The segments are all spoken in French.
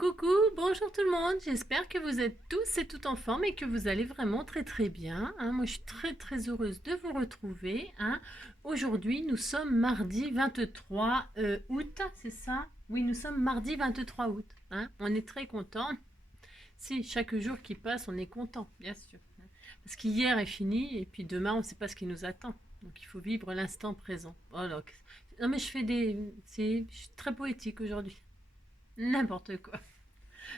Coucou, bonjour tout le monde, j'espère que vous êtes tous et toutes en forme et que vous allez vraiment très bien, hein. Moi je suis très heureuse de vous retrouver, hein. Aujourd'hui nous sommes mardi 23 août, c'est ça? Oui, nous sommes mardi 23 août, hein. On est très content. Si, chaque jour qui passe on est content, bien sûr, hein. Parce qu'hier est fini et puis demain on ne sait pas ce qui nous attend. Donc il faut vivre l'instant présent. Oh là, non mais je suis très poétique aujourd'hui. N'importe quoi.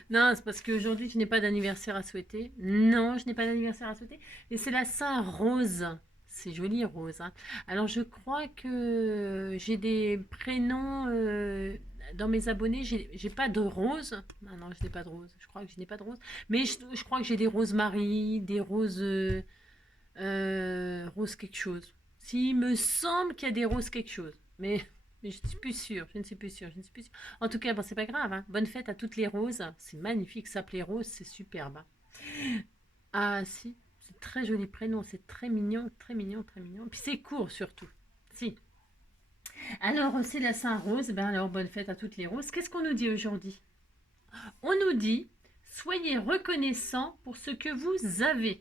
Non, c'est parce qu'aujourd'hui, je n'ai pas d'anniversaire à souhaiter. Non, je n'ai pas d'anniversaire à souhaiter. Et c'est la Saint-Rose. C'est joli, Rose, hein. Alors, je crois que j'ai des prénoms dans mes abonnés. J'ai pas de Rose. Ah non, je n'ai pas de Rose. Je crois que je n'ai pas de Rose. Mais je crois que j'ai des Rosemarie, des Roses... Rose quelque chose. S'il me semble qu'il y a des roses quelque chose. Mais je ne suis plus sûre, je ne suis plus sûre, je ne suis plus sûre. En tout cas, bon, c'est pas grave, hein. Bonne fête à toutes les roses. C'est magnifique, s'appeler Rose, c'est superbe, hein. Ah si, c'est très joli prénom, c'est très mignon, très mignon, très mignon. Puis c'est court surtout. Si. Alors, c'est la Saint-Rose, ben alors bonne fête à toutes les roses. Qu'est-ce qu'on nous dit aujourd'hui? On nous dit, soyez reconnaissants pour ce que vous avez.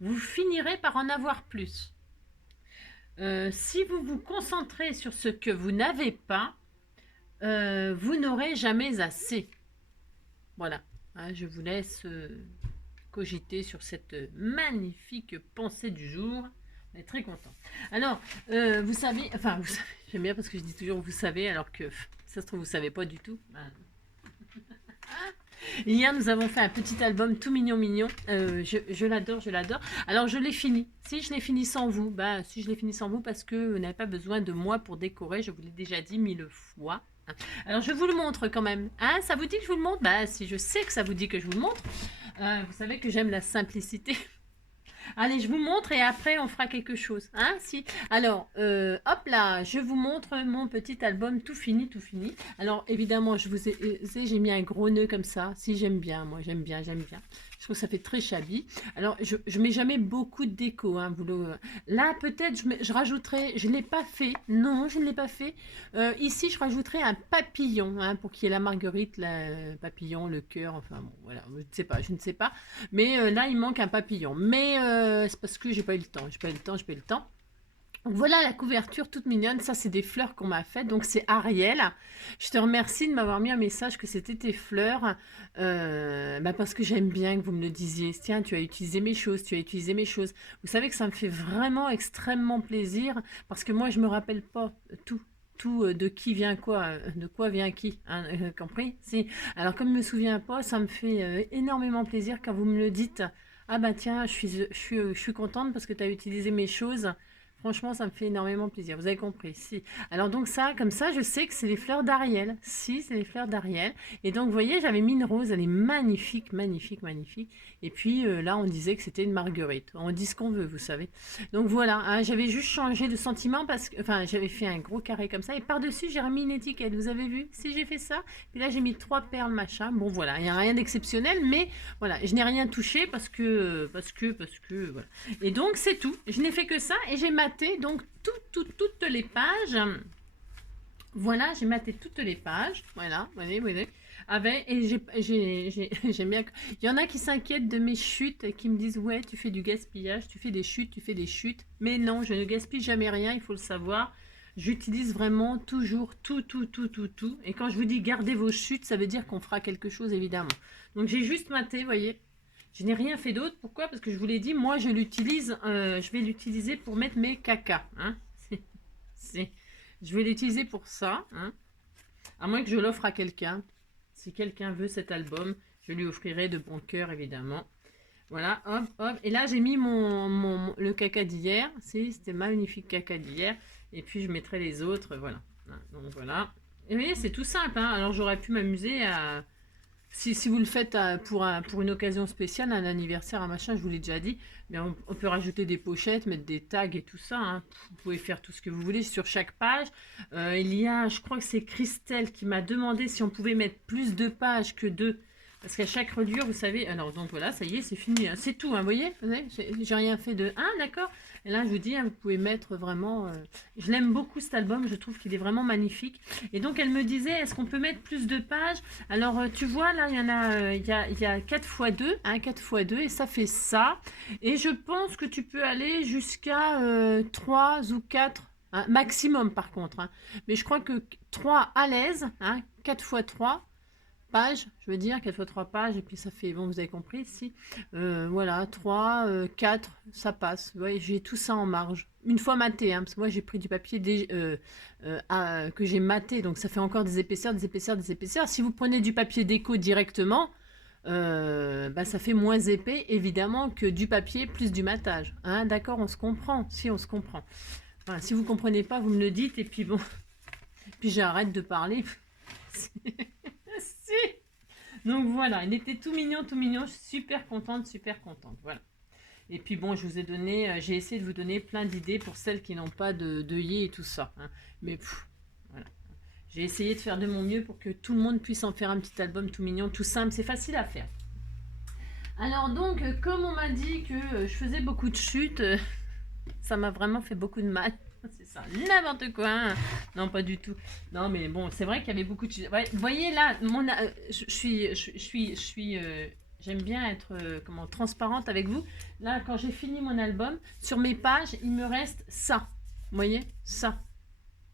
Vous finirez par en avoir plus. Si vous vous concentrez sur ce que vous n'avez pas, vous n'aurez jamais assez. Voilà, hein, je vous laisse cogiter sur cette magnifique pensée du jour. On est très content. Alors, vous savez, j'aime bien parce que je dis toujours vous savez, alors que ça se trouve, vous ne savez pas du tout. Hier, nous avons fait un petit album tout mignon. Je l'adore, je l'adore. Alors, je l'ai fini. Si je l'ai fini sans vous, si je l'ai fini sans vous parce que vous n'avez pas besoin de moi pour décorer, je vous l'ai déjà dit 1000 fois. Alors, je vous le montre quand même. Hein, ça vous dit que je vous le montre? Si je sais que ça vous dit que je vous le montre. Vous savez que j'aime la simplicité. Allez, je vous montre et après on fera quelque chose. Hein, si. Alors, hop là, je vous montre mon petit album tout fini, tout fini. Alors, évidemment, j'ai mis un gros nœud comme ça. Si, j'aime bien, moi, j'aime bien. Je trouve que ça fait très shabby. Alors, je mets jamais beaucoup de déco. Hein, là, peut-être, je rajouterai, je ne l'ai pas fait. Non, je ne l'ai pas fait. Ici, je rajouterai un papillon, hein, pour qu'il y ait la marguerite, le papillon, le cœur, enfin bon, voilà, je ne sais pas. Mais là, il manque un papillon. Mais c'est parce que j'ai pas eu le temps. Donc voilà la couverture toute mignonne. Ça, c'est des fleurs qu'on m'a faites. Donc c'est Ariel. Je te remercie de m'avoir mis un message que c'était tes fleurs. Parce que j'aime bien que vous me le disiez. Tiens, tu as utilisé mes choses. Vous savez que ça me fait vraiment extrêmement plaisir. Parce que moi, je me rappelle pas tout de qui vient quoi, de quoi vient qui, hein, compris? Si. Alors comme je me souviens pas, ça me fait énormément plaisir quand vous me le dites. Ah bah tiens, je suis contente parce que tu as utilisé mes choses. Franchement, ça me fait énormément plaisir. Vous avez compris, si. Alors donc ça, comme ça, je sais que c'est les fleurs d'Ariel. Si, c'est les fleurs d'Ariel. Et donc, vous voyez, j'avais mis une rose. Elle est magnifique. Et puis là, on disait que c'était une marguerite. On dit ce qu'on veut, vous savez. Donc voilà, hein, j'avais juste changé de sentiment parce que, j'avais fait un gros carré comme ça. Et par-dessus, j'ai remis une étiquette. Vous avez vu? Si j'ai fait ça. Puis là, j'ai mis 3 perles, machin. Bon, voilà, il n'y a rien d'exceptionnel, mais voilà, je n'ai rien touché parce que, voilà. Et donc, c'est tout. Je n'ai fait que ça et j'ai maté donc toutes les pages. Voilà, j'ai maté toutes les pages. Voilà, vous voyez. Et j'aime bien. Il y en a qui s'inquiètent de mes chutes et qui me disent ouais, tu fais du gaspillage, tu fais des chutes. Mais non, je ne gaspille jamais rien, il faut le savoir. J'utilise vraiment toujours tout. Et quand je vous dis gardez vos chutes, ça veut dire qu'on fera quelque chose évidemment. Donc j'ai juste maté, vous voyez. Je n'ai rien fait d'autre. Pourquoi? Parce que je vous l'ai dit, moi je l'utilise, je vais l'utiliser pour mettre mes caca. Hein. Je vais l'utiliser pour ça. Hein. À moins que je l'offre à quelqu'un. Si quelqu'un veut cet album, je lui offrirai de bon cœur évidemment. Voilà, hop. Et là j'ai mis le caca d'hier. C'était magnifique caca d'hier. Et puis je mettrai les autres. Voilà. Donc voilà. Et vous voyez, c'est tout simple. Hein. Alors j'aurais pu m'amuser à... Si vous le faites pour une occasion spéciale, un anniversaire, un machin, je vous l'ai déjà dit, mais on peut rajouter des pochettes, mettre des tags et tout ça. Hein. Vous pouvez faire tout ce que vous voulez sur chaque page. Il y a, je crois que c'est Christelle qui m'a demandé si on pouvait mettre plus de pages que deux Parce qu'à chaque reliure, vous savez, alors donc voilà, ça y est, c'est fini, hein. C'est tout, hein, vous voyez, j'ai rien fait de... Ah, d'accord. Et là, je vous dis, hein, vous pouvez mettre vraiment... je l'aime beaucoup cet album, je trouve qu'il est vraiment magnifique. Et donc, elle me disait, est-ce qu'on peut mettre plus de pages? Alors, tu vois, là, il y en a, il y a 4x2, hein, 4x2, et ça fait ça. Et je pense que tu peux aller jusqu'à 3 ou 4, hein, maximum par contre. Hein. Mais je crois que 3 à l'aise, hein, 4x3 pages, je veux dire, 4x3 pages, et puis ça fait, bon, vous avez compris ici, voilà, 3, 4, ça passe. Vous voyez, j'ai tout ça en marge. Une fois maté, hein, parce que moi j'ai pris du papier que j'ai maté, donc ça fait encore des épaisseurs, des épaisseurs, des épaisseurs. Si vous prenez du papier déco directement, bah, ça fait moins épais, évidemment, que du papier plus du matage. Hein, d'accord, on se comprend, si on se comprend. Voilà, si vous ne comprenez pas, vous me le dites, et puis bon, puis j'arrête de parler. Si. Donc voilà, il était tout mignon, super contente, voilà. Et puis bon, je vous ai donné, j'ai essayé de vous donner plein d'idées pour celles qui n'ont pas d'œillet et tout ça. Hein. Mais voilà. J'ai essayé de faire de mon mieux pour que tout le monde puisse en faire un petit album tout mignon, tout simple, c'est facile à faire. Alors donc, comme on m'a dit que je faisais beaucoup de chutes, ça m'a vraiment fait beaucoup de mal. C'est ça, n'importe quoi. Hein. Non, pas du tout. Non, mais bon, c'est vrai qu'il y avait beaucoup de... Ouais, vous voyez là, j'aime bien être comment, transparente avec vous. Là, quand j'ai fini mon album, sur mes pages, il me reste ça. Vous voyez, ça.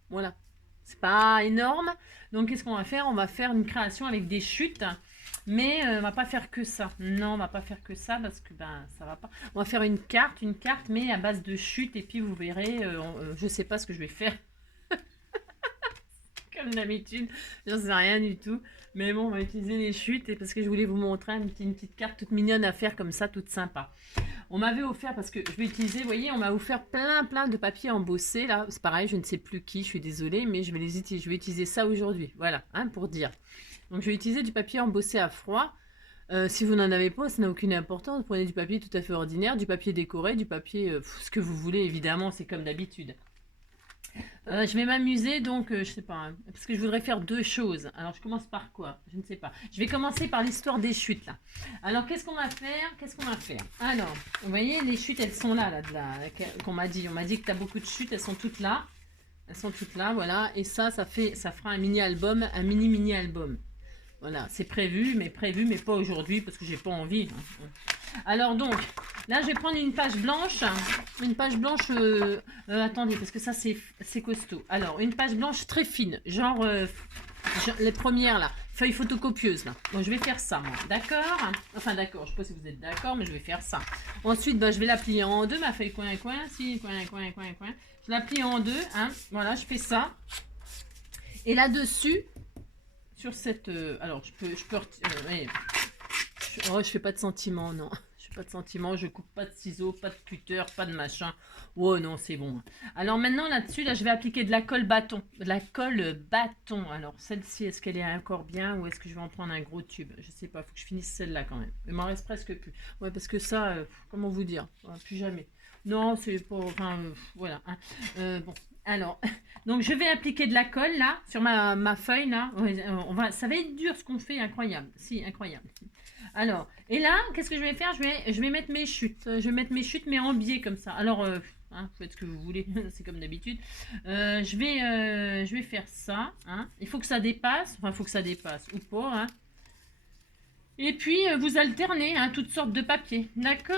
Voilà. C'est pas énorme. Donc, qu'est-ce qu'on va faire? On va faire une création avec des chutes. Mais on va pas faire que ça. Non, on va pas faire que ça parce que ben ça va pas. On va faire une carte, mais à base de chute et puis vous verrez, je sais pas ce que je vais faire. Comme d'habitude, j'en sais rien du tout. Mais bon, on va utiliser les chutes et parce que je voulais vous montrer une petite carte toute mignonne à faire comme ça, toute sympa. On m'avait offert, parce que je vais utiliser, vous voyez, on m'a offert plein de papier embossé. Là, c'est pareil, je ne sais plus qui, je suis désolée, mais je vais les utiliser. Je vais utiliser ça aujourd'hui. Voilà, hein, pour dire. Donc, je vais utiliser du papier embossé à froid. Si vous n'en avez pas, ça n'a aucune importance. Vous prenez du papier tout à fait ordinaire, du papier décoré, du papier, ce que vous voulez, évidemment, c'est comme d'habitude. Je vais m'amuser, donc, je sais pas, hein, parce que je voudrais faire deux choses. Alors, je commence par quoi? Je ne sais pas. Je vais commencer par l'histoire des chutes, là. Alors, qu'est-ce qu'on va faire? Alors, vous voyez, les chutes, elles sont là, qu'on m'a dit. On m'a dit que tu as beaucoup de chutes, elles sont toutes là. Elles sont toutes là, voilà. Et ça fera un mini-album, un mini-album. Voilà, c'est prévu, mais pas aujourd'hui, parce que j'ai pas envie. Hein. Alors donc, là je vais prendre une page blanche. Attendez, parce que ça c'est costaud. Alors, une page blanche très fine, genre les premières là, feuilles photocopieuses là. Bon, je vais faire ça moi, d'accord? Enfin d'accord, je sais pas si vous êtes d'accord, mais je vais faire ça. Ensuite, bah, je vais la plier en deux, ma feuille coin. Je la plie en deux, hein. Voilà, je fais ça. Et là-dessus, sur cette... alors, je fais pas de sentiments, non. Je fais pas de sentiments, je coupe pas de ciseaux, pas de cutter, pas de machin. Oh non, c'est bon. Alors maintenant, là-dessus, là, je vais appliquer de la colle bâton. De la colle bâton. Alors, celle-ci, est-ce qu'elle est encore bien ou est-ce que je vais en prendre un gros tube? Je sais pas, faut que je finisse celle-là quand même. Il m'en reste presque plus. Ouais, parce que ça, comment vous dire? Plus jamais. Non, c'est pas... Enfin, voilà. Hein. Bon, alors... Donc, je vais appliquer de la colle, là, sur ma feuille, là. Ça va être dur, ce qu'on fait. Incroyable. Si, incroyable. Alors, et là, qu'est-ce que je vais faire? Je vais mettre mes chutes. Je vais mettre mes chutes, mais en biais, comme ça. Alors, hein, faites ce que vous voulez. C'est comme d'habitude. Je vais faire ça. Hein. Il faut que ça dépasse. Enfin, il faut que ça dépasse. Ou pas, hein. Et puis, vous alternez hein, toutes sortes de papiers. D'accord?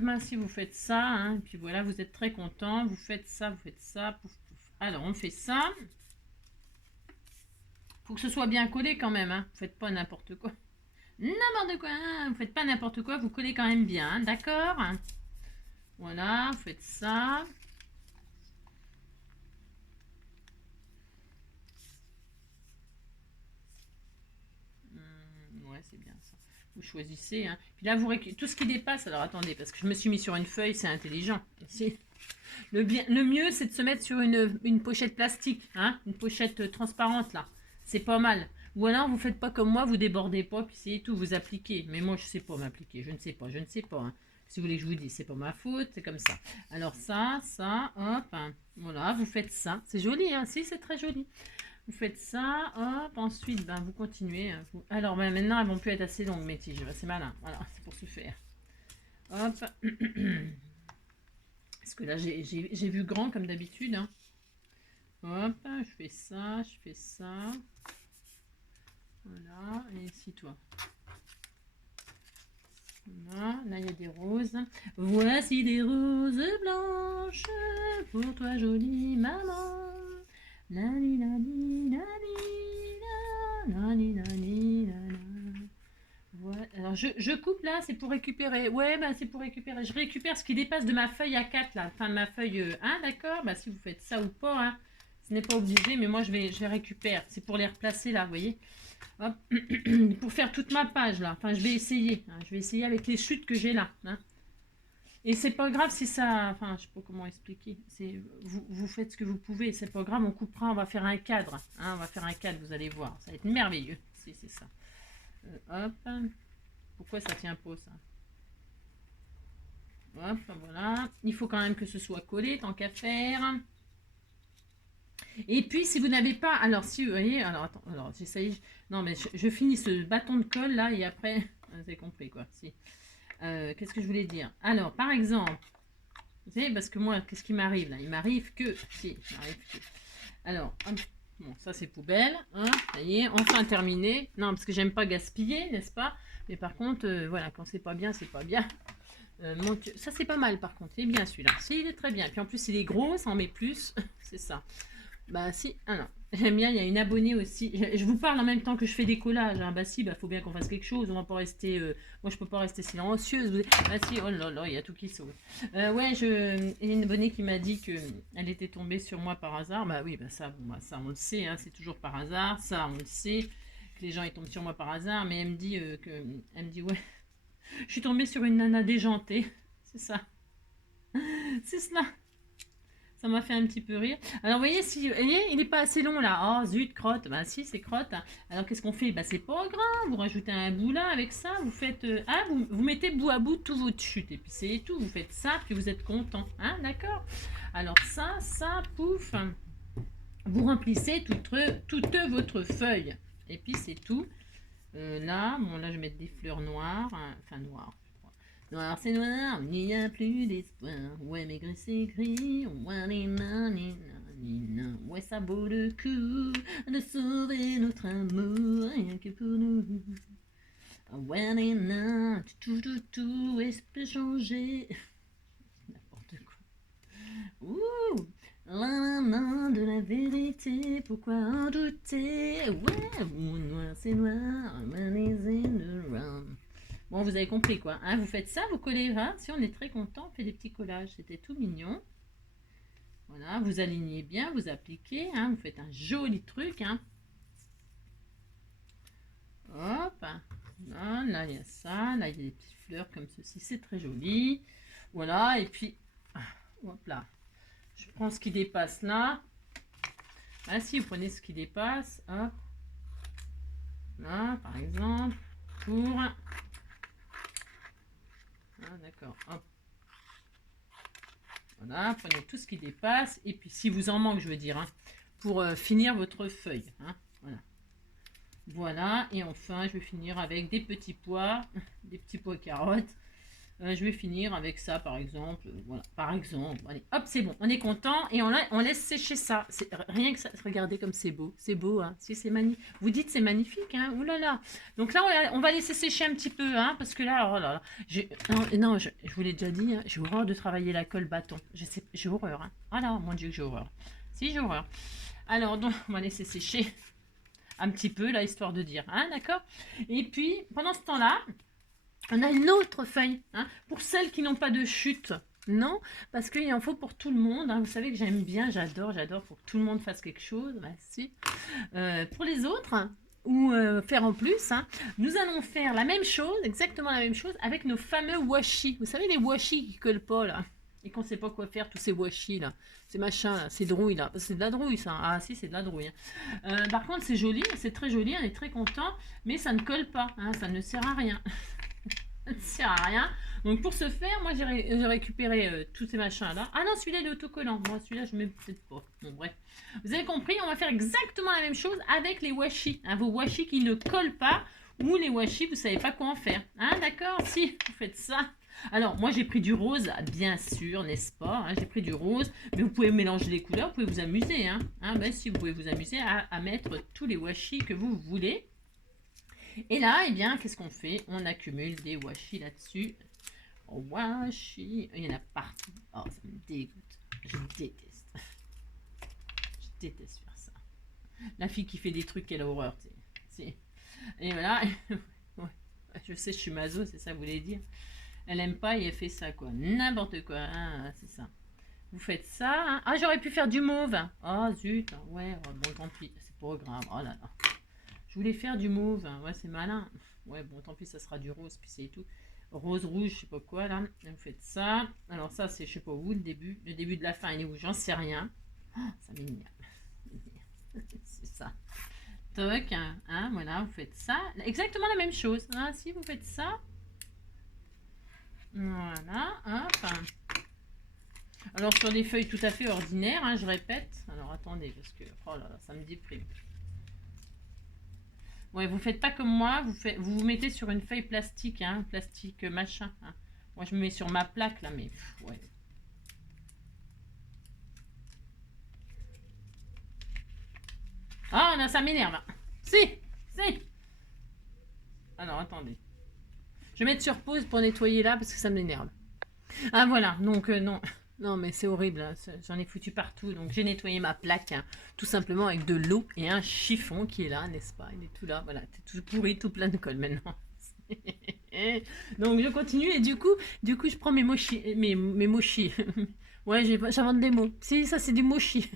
Ben, si vous faites ça, hein, et puis voilà, vous êtes très content. Vous faites ça, pouf, pouf. Alors, on fait ça. Faut que ce soit bien collé quand même. Hein. Vous faites pas n'importe quoi. N'importe quoi. Hein. Vous faites pas n'importe quoi. Vous collez quand même bien. Hein. D'accord? Voilà, vous faites ça. Ouais, c'est bien ça. Vous choisissez. Hein. Puis là, tout ce qui dépasse. Alors, attendez, parce que je me suis mis sur une feuille. C'est intelligent. Le mieux, c'est de se mettre sur une pochette plastique, hein, une pochette transparente, là. C'est pas mal. Ou alors, vous faites pas comme moi, vous débordez pas, puis c'est tout, vous appliquez. Mais moi, je sais pas m'appliquer, je ne sais pas. Hein. Si vous voulez que je vous dise, c'est pas ma faute, c'est comme ça. Alors ça, hop, hein, voilà, vous faites ça. C'est joli, hein, si, c'est très joli. Vous faites ça, hop, ensuite, ben, vous continuez. Alors, ben, maintenant, elles vont plus être assez longues, mes tiges. C'est malin, voilà, c'est pour se faire. Hop. Parce que là, j'ai vu grand, comme d'habitude. Hein. Hop, je fais ça, je fais ça. Voilà, et ici, toi. Voilà, là, il y a des roses. Voici des roses blanches pour toi, jolie maman. Nani, nani, nani, nani, nani, nani. Voilà. Alors, je coupe là, c'est pour récupérer. Ouais, bah, c'est pour récupérer. Je récupère ce qui dépasse de ma feuille A4, là. Enfin, de ma feuille 1, d'accord. Bah, si vous faites ça ou pas, hein, ce n'est pas obligé, mais moi, je vais récupérer. C'est pour les replacer là, vous voyez. Hop. Pour faire toute ma page là. Enfin, je vais essayer. Hein. Je vais essayer avec les chutes que j'ai là. Hein. Et c'est pas grave si ça... Enfin, je sais pas comment expliquer. Vous faites ce que vous pouvez. C'est pas grave, on coupera, on va faire un cadre. Hein, on va faire un cadre, vous allez voir. Ça va être merveilleux. Si, c'est ça. Hop. Pourquoi ça tient pas, ça? Hop, voilà. Il faut quand même que ce soit collé, tant qu'à faire. Et puis, si vous n'avez pas... Alors, si vous voyez... Alors, attends. Alors, j'essaye... Non, mais je finis ce bâton de colle, là, et après... Vous avez compris, quoi. Si. Qu'est-ce que je voulais dire? Alors, par exemple, vous savez, parce que moi, qu'est-ce qui m'arrive là? Il m'arrive que... Si, il m'arrive que... Alors, hop, bon, ça c'est poubelle. Hein, ça y est, enfin terminé. Non, parce que j'aime pas gaspiller, n'est-ce pas? Mais par contre, voilà, quand c'est pas bien, c'est pas bien. Ça c'est pas mal par contre, il est bien celui-là. Si, il est très bien. Et puis en plus, il est gros, ça en met plus. C'est ça. Bah si, ah non, j'aime bien, il y a une abonnée aussi. Je vous parle en même temps que je fais des collages. Hein. Bah si, bah faut bien qu'on fasse quelque chose. On va pas rester. Moi je peux pas rester silencieuse. Bah si, oh là là, il y a tout qui saute. Ouais, il y a une abonnée qui m'a dit que elle était tombée sur moi par hasard. Bah oui, bah ça, bon, bah, ça on le sait, hein, c'est toujours par hasard. Ça on le sait que les gens ils tombent sur moi par hasard. Mais elle me dit ouais, je suis tombée sur une nana déjantée. C'est ça. C'est cela. Ça m'a fait un petit peu rire. Alors, vous voyez, si, il n'est pas assez long, là. Oh, zut, crotte. Bah, si, c'est crotte. Alors, qu'est-ce qu'on fait? Bah, c'est pas grave. Vous rajoutez un bout là avec ça. Vous faites... vous mettez bout à bout tout votre chute. Et puis, c'est tout. Vous faites ça, puis vous êtes content. Hein, d'accord? Alors, ça, pouf. Vous remplissez toute votre feuille. Et puis, c'est tout. Là, bon, là, je vais mettre des fleurs noires. Hein, enfin, noires. Noir c'est noir, il n'y a plus d'espoir. Ouais, mais gris c'est gris. Ouais, ça vaut le coup de sauver notre amour, rien que pour nous. Ouais, mais non, tout, est-ce peut changer? N'importe quoi. Ouh, la main de la vérité, pourquoi en douter? Ouais, noir c'est noir, man is in the wrong. Bon, vous avez compris quoi. Hein, vous faites ça, vous collez. Hein, si on est très content, on fait des petits collages. C'était tout mignon. Voilà, vous alignez bien, vous appliquez. Hein, vous faites un joli truc. Hein. Hop. Là, il y a ça. Là, il y a des petites fleurs comme ceci. C'est très joli. Voilà, et puis, hop là. Je prends ce qui dépasse là. Ah si, vous prenez ce qui dépasse. Hop. Là, par exemple. Pour... Ah, d'accord. Hop. Voilà, prenez tout ce qui dépasse. Et puis, si vous en manque, je veux dire, hein, pour finir votre feuille. Hein, voilà. Voilà. Et enfin, je vais finir avec des petits pois carottes. Je vais finir avec ça, par exemple. Voilà, par exemple. Allez, hop, c'est bon. On est content et on laisse sécher ça. Rien que ça. Regardez comme c'est beau. C'est beau, hein. Si, c'est magnifique. Vous dites c'est magnifique, hein. Ouh là là. Donc là, on va laisser sécher un petit peu, hein, parce que là, oh là là. Non, je vous l'ai déjà dit, hein, j'ai horreur de travailler la colle bâton. J'ai horreur, hein. Ah là, mon Dieu, que j'ai horreur. Si, j'ai horreur. Alors, donc, on va laisser sécher un petit peu, là, histoire de dire, hein, d'accord. Et puis, pendant ce temps-là, on a une autre feuille, hein, pour celles qui n'ont pas de chute. Non, parce qu'il en faut pour tout le monde. Hein. Vous savez que j'aime bien, j'adore, pour que tout le monde fasse quelque chose. Bah, si. Pour les autres, hein, ou faire en plus, hein, nous allons faire la même chose, exactement la même chose, avec nos fameux washi. Vous savez, les washi qui collent pas, là, et qu'on ne sait pas quoi faire, tous ces washi, là, ces machins, là, ces drouilles, là. C'est de la drouille, ça. Ah, si, c'est de la drouille. Hein. Par contre, c'est joli, c'est très joli, on est très content, mais ça ne colle pas, hein, ça ne sert à rien. Ça ne sert à rien. Donc pour ce faire, moi j'ai récupéré tous ces machins là. Ah non, celui-là il est autocollant. Moi celui-là je mets peut-être pas. Bon bref. Vous avez compris, on va faire exactement la même chose avec les washi. Hein, vos washi qui ne collent pas ou les washi, vous savez pas quoi en faire. Hein, d'accord? Si vous faites ça. Alors moi j'ai pris du rose, bien sûr, n'est-ce pas? Hein, j'ai pris du rose, mais vous pouvez mélanger les couleurs, vous pouvez vous amuser. Hein, ben, si vous pouvez vous amuser à mettre tous les washi que vous voulez. Et là, eh bien, qu'est-ce qu'on fait? On accumule des washi là-dessus. Oh, washi, il y en a partout. Oh, ça me dégoûte. Je déteste. Je déteste faire ça. La fille qui fait des trucs, quelle horreur. Et voilà. Ouais. Je sais, je suis maso, c'est ça que vous voulez dire. Elle aime pas et elle fait ça, quoi. N'importe quoi. Hein, c'est ça. Vous faites ça. Hein. Ah, j'aurais pu faire du mauve. Oh, zut. Ouais, oh, bon, tant pis. C'est pas grave. Oh là là. Je voulais faire du mauve. Ouais, c'est malin. Ouais, bon, tant pis, ça sera du rose, puis c'est tout. Rose, rouge, je sais pas quoi, là. Vous faites ça. Alors ça, c'est, je sais pas où, le début. Le début de la fin, il est où? J'en sais rien. Oh, ça m'énerve. C'est ça. Toc, hein, voilà, vous faites ça. Exactement la même chose. Hein, si vous faites ça. Voilà, hop. Alors sur des feuilles tout à fait ordinaires, hein, je répète. Alors attendez, parce que, oh là là, ça me déprime. Ouais, vous faites pas comme moi, vous mettez sur une feuille plastique, hein, plastique machin. Hein. Moi, je me mets sur ma plaque, là, mais ouais. Ah, non, ça m'énerve. Si. Alors, attendez. Je vais mettre sur pause pour nettoyer là, parce que ça m'énerve. Ah, voilà, donc non. Non, mais c'est horrible, hein. J'en ai foutu partout. Donc, j'ai nettoyé ma plaque, hein, tout simplement avec de l'eau et un chiffon qui est là, n'est-ce pas? Il est tout là, voilà, c'est tout pourri, tout plein de colle maintenant. Donc, je continue et du coup, je prends mes mochis. Mes mochis. Ouais, j'invente des mots. Si, ça, c'est du mochi.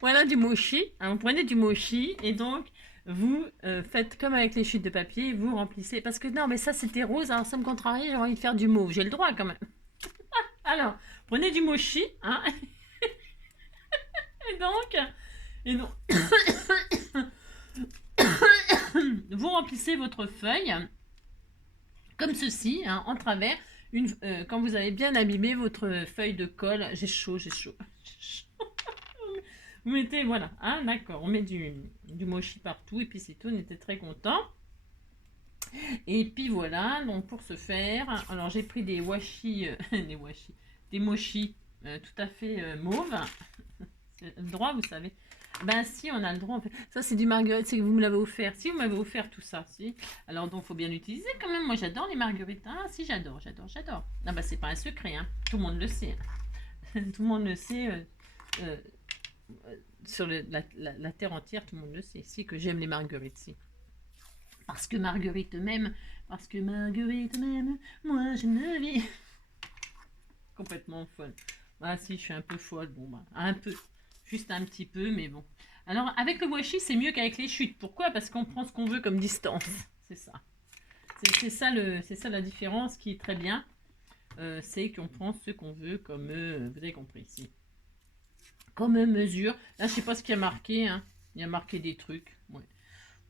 Voilà, du mochi. Hein, vous prenez du mochi et donc, vous faites comme avec les chutes de papier, vous remplissez. Parce que non, mais ça c'était rose, alors ça me contrarie, j'ai envie de faire du mauve. J'ai le droit quand même. Alors, prenez du mochi, hein, et donc, vous remplissez votre feuille comme ceci, hein, en travers. Quand vous avez bien abîmé votre feuille de colle, j'ai chaud. Vous mettez, voilà, hein, d'accord, on met du mochi partout et puis c'est tout, on était très content. Et puis voilà, donc pour ce faire, alors j'ai pris des washi, des mochi tout à fait mauve. C'est le droit, vous savez. Ben si, on a le droit. En fait. Ça, c'est du marguerite, c'est que vous me l'avez offert. Si, vous m'avez offert tout ça, si. Alors donc, faut bien l'utiliser quand même. Moi, j'adore les marguerites. Ah, si, j'adore. Ah bah, c'est pas un secret, hein. Tout le monde le sait. Tout le monde le sait. Sur la terre entière, tout le monde le sait. Si, que j'aime les marguerites, si. Parce que Marguerite m'aime, moi je ne vis. Complètement folle. Ah si, je suis un peu folle, bon bah, un peu, juste un petit peu, mais bon. Alors avec le washi, c'est mieux qu'avec les chutes. Pourquoi? Parce qu'on prend ce qu'on veut comme distance. C'est ça. C'est ça la différence qui est très bien. C'est qu'on prend ce qu'on veut comme, vous avez compris ici. Comme mesure. Là, je sais pas ce qu'il y a marqué. Hein. Il y a marqué des trucs. Ouais.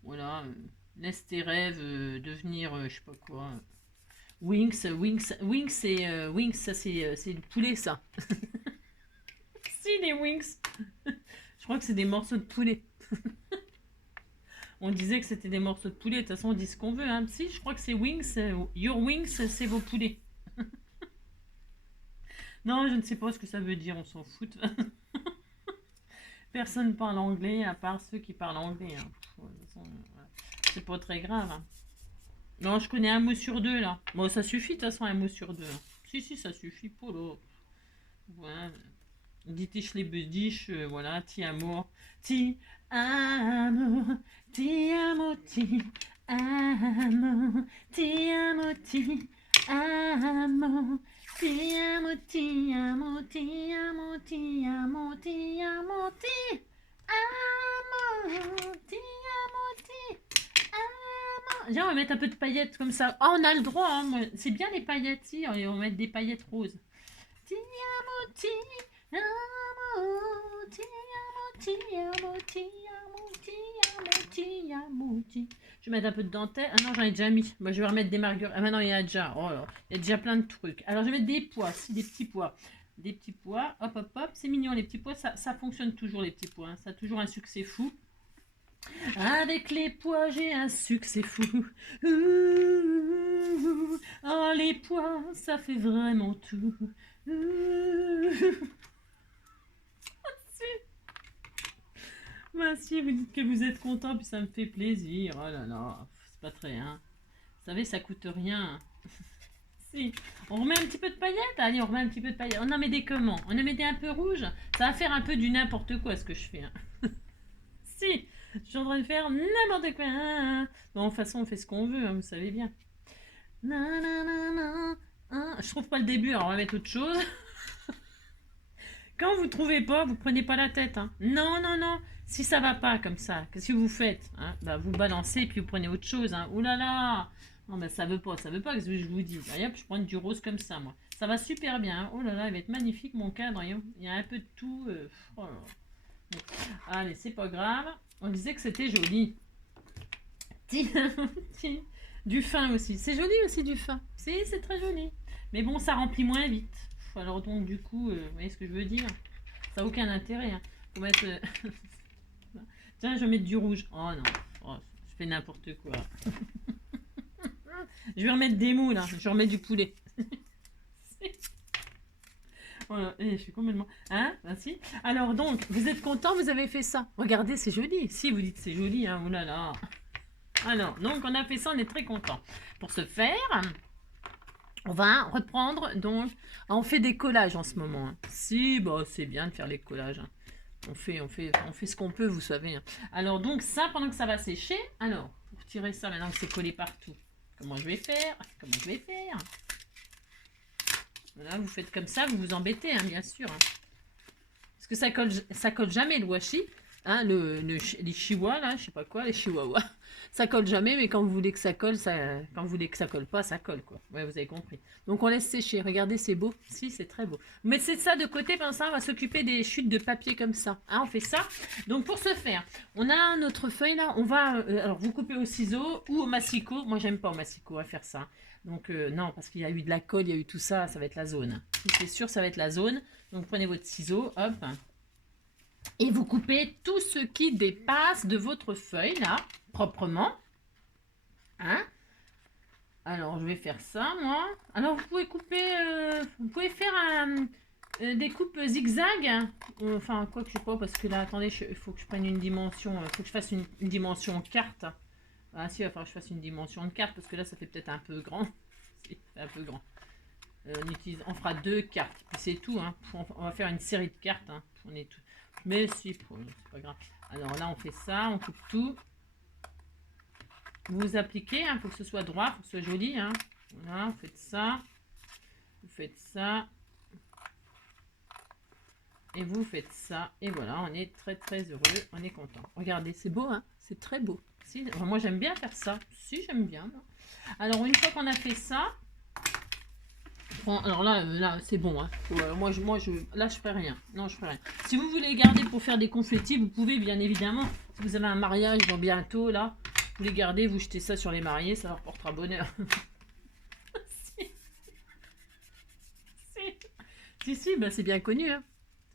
Voilà. Laisse tes rêves devenir, je sais pas quoi. Wings, c'est Wings, ça c'est le poulet, ça. Si, les Wings. Je crois que c'est des morceaux de poulet. On disait que c'était des morceaux de poulet. De toute façon, on dit ce qu'on veut. Hein. Si, je crois que c'est Wings. Your Wings, c'est vos poulets. Non, je ne sais pas ce que ça veut dire. On s'en fout. Personne parle anglais à part ceux qui parlent anglais. Hein. C'est pas très grave. Hein. Non, je connais un mot sur deux, là. Bon, ça suffit, de toute façon, un mot sur deux. Hein. Si, ça suffit, Polo. Voilà. Ditiche les budiches, voilà, ti amour. Ti amour, ti amo, ti amo, ti amo, ti amo, ti amo, ti amo, ti amo, ti amo, ti amo, ti amo, ti amo, ti amo. Viens, on va mettre un peu de paillettes comme ça. Oh, on a le droit, hein. C'est bien les paillettes, si, on va mettre des paillettes roses. Ti amo, ti amo, ti amo, ti amo, ti amo, ti amo, Yamuti. Je vais mettre un peu de dentelle. Ah non, j'en ai déjà mis. Moi, je vais remettre des marguerites. Ah, maintenant, il y en a déjà. Oh là, il y a déjà plein de trucs. Alors, je vais mettre des pois, si, des petits pois. Des petits pois. Hop, hop, hop. C'est mignon, les petits pois. Ça fonctionne toujours, les petits pois. Hein. Ça a toujours un succès fou. Avec les pois, j'ai un succès fou. Oh, les pois, ça fait vraiment tout. Bah, si vous dites que vous êtes content, puis ça me fait plaisir. Oh là là, c'est pas très, hein. Vous savez, ça coûte rien. Si. On remet un petit peu de paillettes. Allez, on remet un petit peu de paillettes. On en met des comment? On en met des un peu rouges. Ça va faire un peu du n'importe quoi, ce que je fais. Hein. Si. Je suis en train de faire n'importe quoi. Bon, de toute façon, on fait ce qu'on veut, hein, vous savez bien. Je trouve pas le début, alors on va mettre autre chose. Quand vous trouvez pas, vous prenez pas la tête. Hein. Non, non, non. Si ça va pas comme ça, qu'est-ce que vous faites hein? Bah, vous balancez et puis vous prenez autre chose. Hein. Ouh là là. Non, bah, ça veut pas que je vous dis. Allez, hop, je prends du rose comme ça, moi. Ça va super bien. Hein. Oh là là, il va être magnifique, mon cadre. Il y a un peu de tout. Oh là là. Bon. Allez, c'est pas grave. On disait que c'était joli. Du fin aussi. C'est joli aussi, du fin. Si, c'est très joli. Mais bon, ça remplit moins vite. Alors donc, du coup, vous voyez ce que je veux dire? Ça n'a aucun intérêt. Hein. Faut mettre... Tiens, je vais mettre du rouge. Oh non. Oh, je fais n'importe quoi. Je vais remettre des mous, là. Je vais remettre du poulet. Voilà, et je suis complètement... Hein? Merci. Alors donc, vous êtes content, vous avez fait ça. Regardez, c'est joli. Si, vous dites c'est joli, hein. Oh là là. Alors, donc, on a fait ça, on est très content. Pour ce faire, on va reprendre, donc, on fait des collages en ce moment. Hein. Si, bah, c'est bien de faire les collages. Hein. On fait ce qu'on peut, vous savez. Hein. Alors, donc, ça, pendant que ça va sécher, alors, pour tirer ça, maintenant que c'est collé partout, comment je vais faire? Voilà, vous faites comme ça, vous vous embêtez, hein, bien sûr. Hein. Parce que ça colle jamais le washi. Hein, les chihuahuas, là, je sais pas quoi, les chihuahuas. Ça colle jamais, mais quand vous voulez que ça colle, quand vous voulez que ça colle pas, ça colle, quoi. Ouais, vous avez compris. Donc, on laisse sécher. Regardez, c'est beau. Si, c'est très beau. Vous mettez ça de côté, pendant ça, on va s'occuper des chutes de papier comme ça. Hein, on fait ça. Donc, pour ce faire, on a notre feuille, là. On va, alors, vous coupez au ciseau ou au massicot. Moi, j'aime pas au massicot à faire ça. Donc, non, parce qu'il y a eu de la colle, il y a eu tout ça, ça va être la zone. C'est sûr, ça va être la zone. Donc, prenez votre ciseau, hop. Et vous coupez tout ce qui dépasse de votre feuille, là, proprement. Hein? Alors, je vais faire ça, moi. Alors, vous pouvez couper... vous pouvez faire des coupes zigzag. Enfin, quoi que je sais pas, parce que là, attendez, il faut que je prenne une dimension... Il faut que je fasse une dimension carte. Ah si, il va falloir que je fasse une dimension de carte, parce que là, ça fait peut-être un peu grand. C'est un peu grand. On fera 2 cartes, puis c'est tout. Hein. On va faire une série de cartes. Hein. On est tout... Mais si, c'est pas grave. Alors là, on fait ça, on coupe tout. Vous appliquez, il faut que ce soit droit, il faut que ce soit joli. Hein. Voilà, vous faites ça. Vous faites ça. Et vous faites ça. Et voilà, on est très très heureux, on est content. Regardez, c'est beau, hein, c'est très beau. Si, enfin, moi, j'aime bien faire ça. Si, j'aime bien. Moi. Alors, une fois qu'on a fait ça... Alors là c'est bon. Hein. Là, je ferai rien. Non, je ferai rien. Si vous voulez garder pour faire des confettis, vous pouvez, bien évidemment. Si vous avez un mariage dans bientôt, là, vous les gardez, vous jetez ça sur les mariés, ça leur portera bonheur. Si, bah, c'est bien connu. Hein.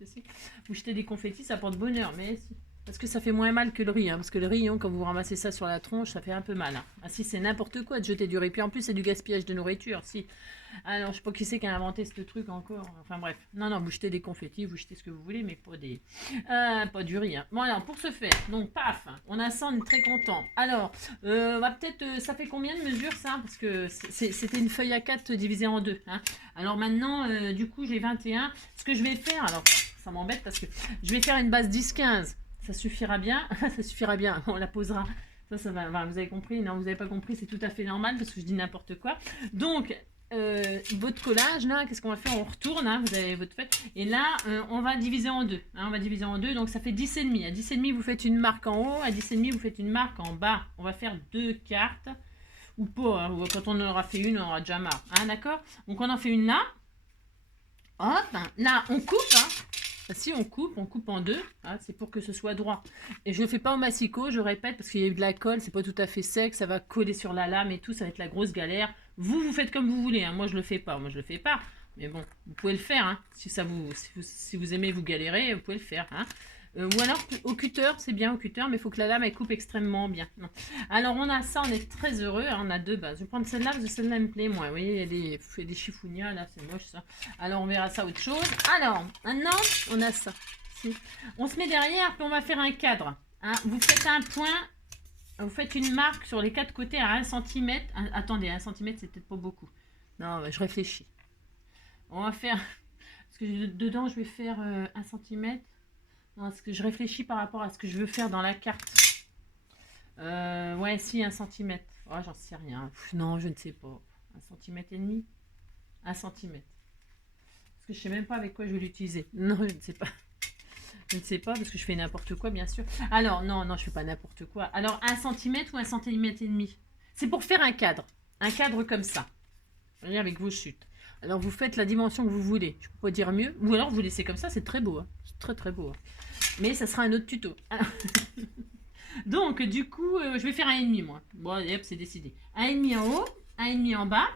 Si. Vous jetez des confettis, ça porte bonheur. Mais si. Parce que ça fait moins mal que le riz. Hein, parce que le riz, quand vous ramassez ça sur la tronche, ça fait un peu mal. Hein. Ah si, c'est n'importe quoi de jeter du riz. Puis en plus, c'est du gaspillage de nourriture. Si. Alors, je sais pas qui c'est qui a inventé ce truc encore. Enfin bref. Non, vous jetez des confettis, vous jetez ce que vous voulez, mais pas du riz. Hein. Bon, alors, pour ce faire, donc, paf, on a ça, on est très content. Alors, on va peut-être... ça fait combien de mesures, ça? Parce que c'était une feuille A4 divisée en 2. Hein. Alors maintenant, du coup, j'ai 21. Ce que je vais faire, alors, ça m'embête parce que je vais faire une base 10-15. Ça suffira bien. Ça suffira bien. On la posera. Ça va. Vous avez compris? Non, vous n'avez pas compris. C'est tout à fait normal parce que je dis n'importe quoi. Donc, votre collage, là, qu'est-ce qu'on va faire? On retourne. Hein, vous avez votre feuille. Et là, on va diviser en 2. Hein, on va diviser en 2. Donc, ça fait 10,5. À 10,5, vous faites une marque en haut. À 10,5, vous faites une marque en bas. On va faire 2 cartes. Ou pas. Hein, quand on en aura fait une, on aura déjà marre. Hein, d'accord? Donc, on en fait une là. Hop. Là, on coupe. Hein. Si on coupe en deux, hein, c'est pour que ce soit droit. Et je ne le fais pas au massicot, je répète, parce qu'il y a eu de la colle, c'est pas tout à fait sec, ça va coller sur la lame et tout, ça va être la grosse galère. Vous faites comme vous voulez, hein. Moi je le fais pas, mais bon, vous pouvez le faire, hein. Si vous aimez vous galérer, vous pouvez le faire, hein. Ou alors au cutter, c'est bien au cutter, mais il faut que la lame elle coupe extrêmement bien. Non. Alors on a ça, on est très heureux, hein, on a deux bases. Je vais prendre celle-là parce que celle-là me plaît, moi. Vous voyez, il y a des chiffonias là, c'est moche ça. Alors on verra ça autre chose. Alors, maintenant, on a ça. On se met derrière, puis on va faire un cadre. Hein. Vous faites un point, vous faites une marque sur les quatre côtés à 1 cm. Attendez, 1 cm, c'est peut-être pas beaucoup. Non, je réfléchis. On va faire, parce que dedans, je vais faire 1 cm. Non, parce que je réfléchis par rapport à ce que je veux faire dans la carte. Ouais, si, 1 cm. Oh, j'en sais rien. Non, je ne sais pas. 1 cm et demi 1 cm. Parce que je sais même pas avec quoi je vais l'utiliser. Non, je ne sais pas. Je ne sais pas parce que je fais n'importe quoi, bien sûr. Alors, non, je fais pas n'importe quoi. Alors, 1 cm ou 1 cm et demi. C'est pour faire un cadre. Un cadre comme ça. Vous voyez, avec vos chutes. Alors, vous faites la dimension que vous voulez. Je peux pas dire mieux. Ou alors, vous laissez comme ça. C'est très beau. Hein. C'est très, très beau. Hein. Mais ça sera un autre tuto. Donc, du coup, je vais faire 1,5 moi. Bon, hop, c'est décidé. 1,5 en haut, 1,5 en bas.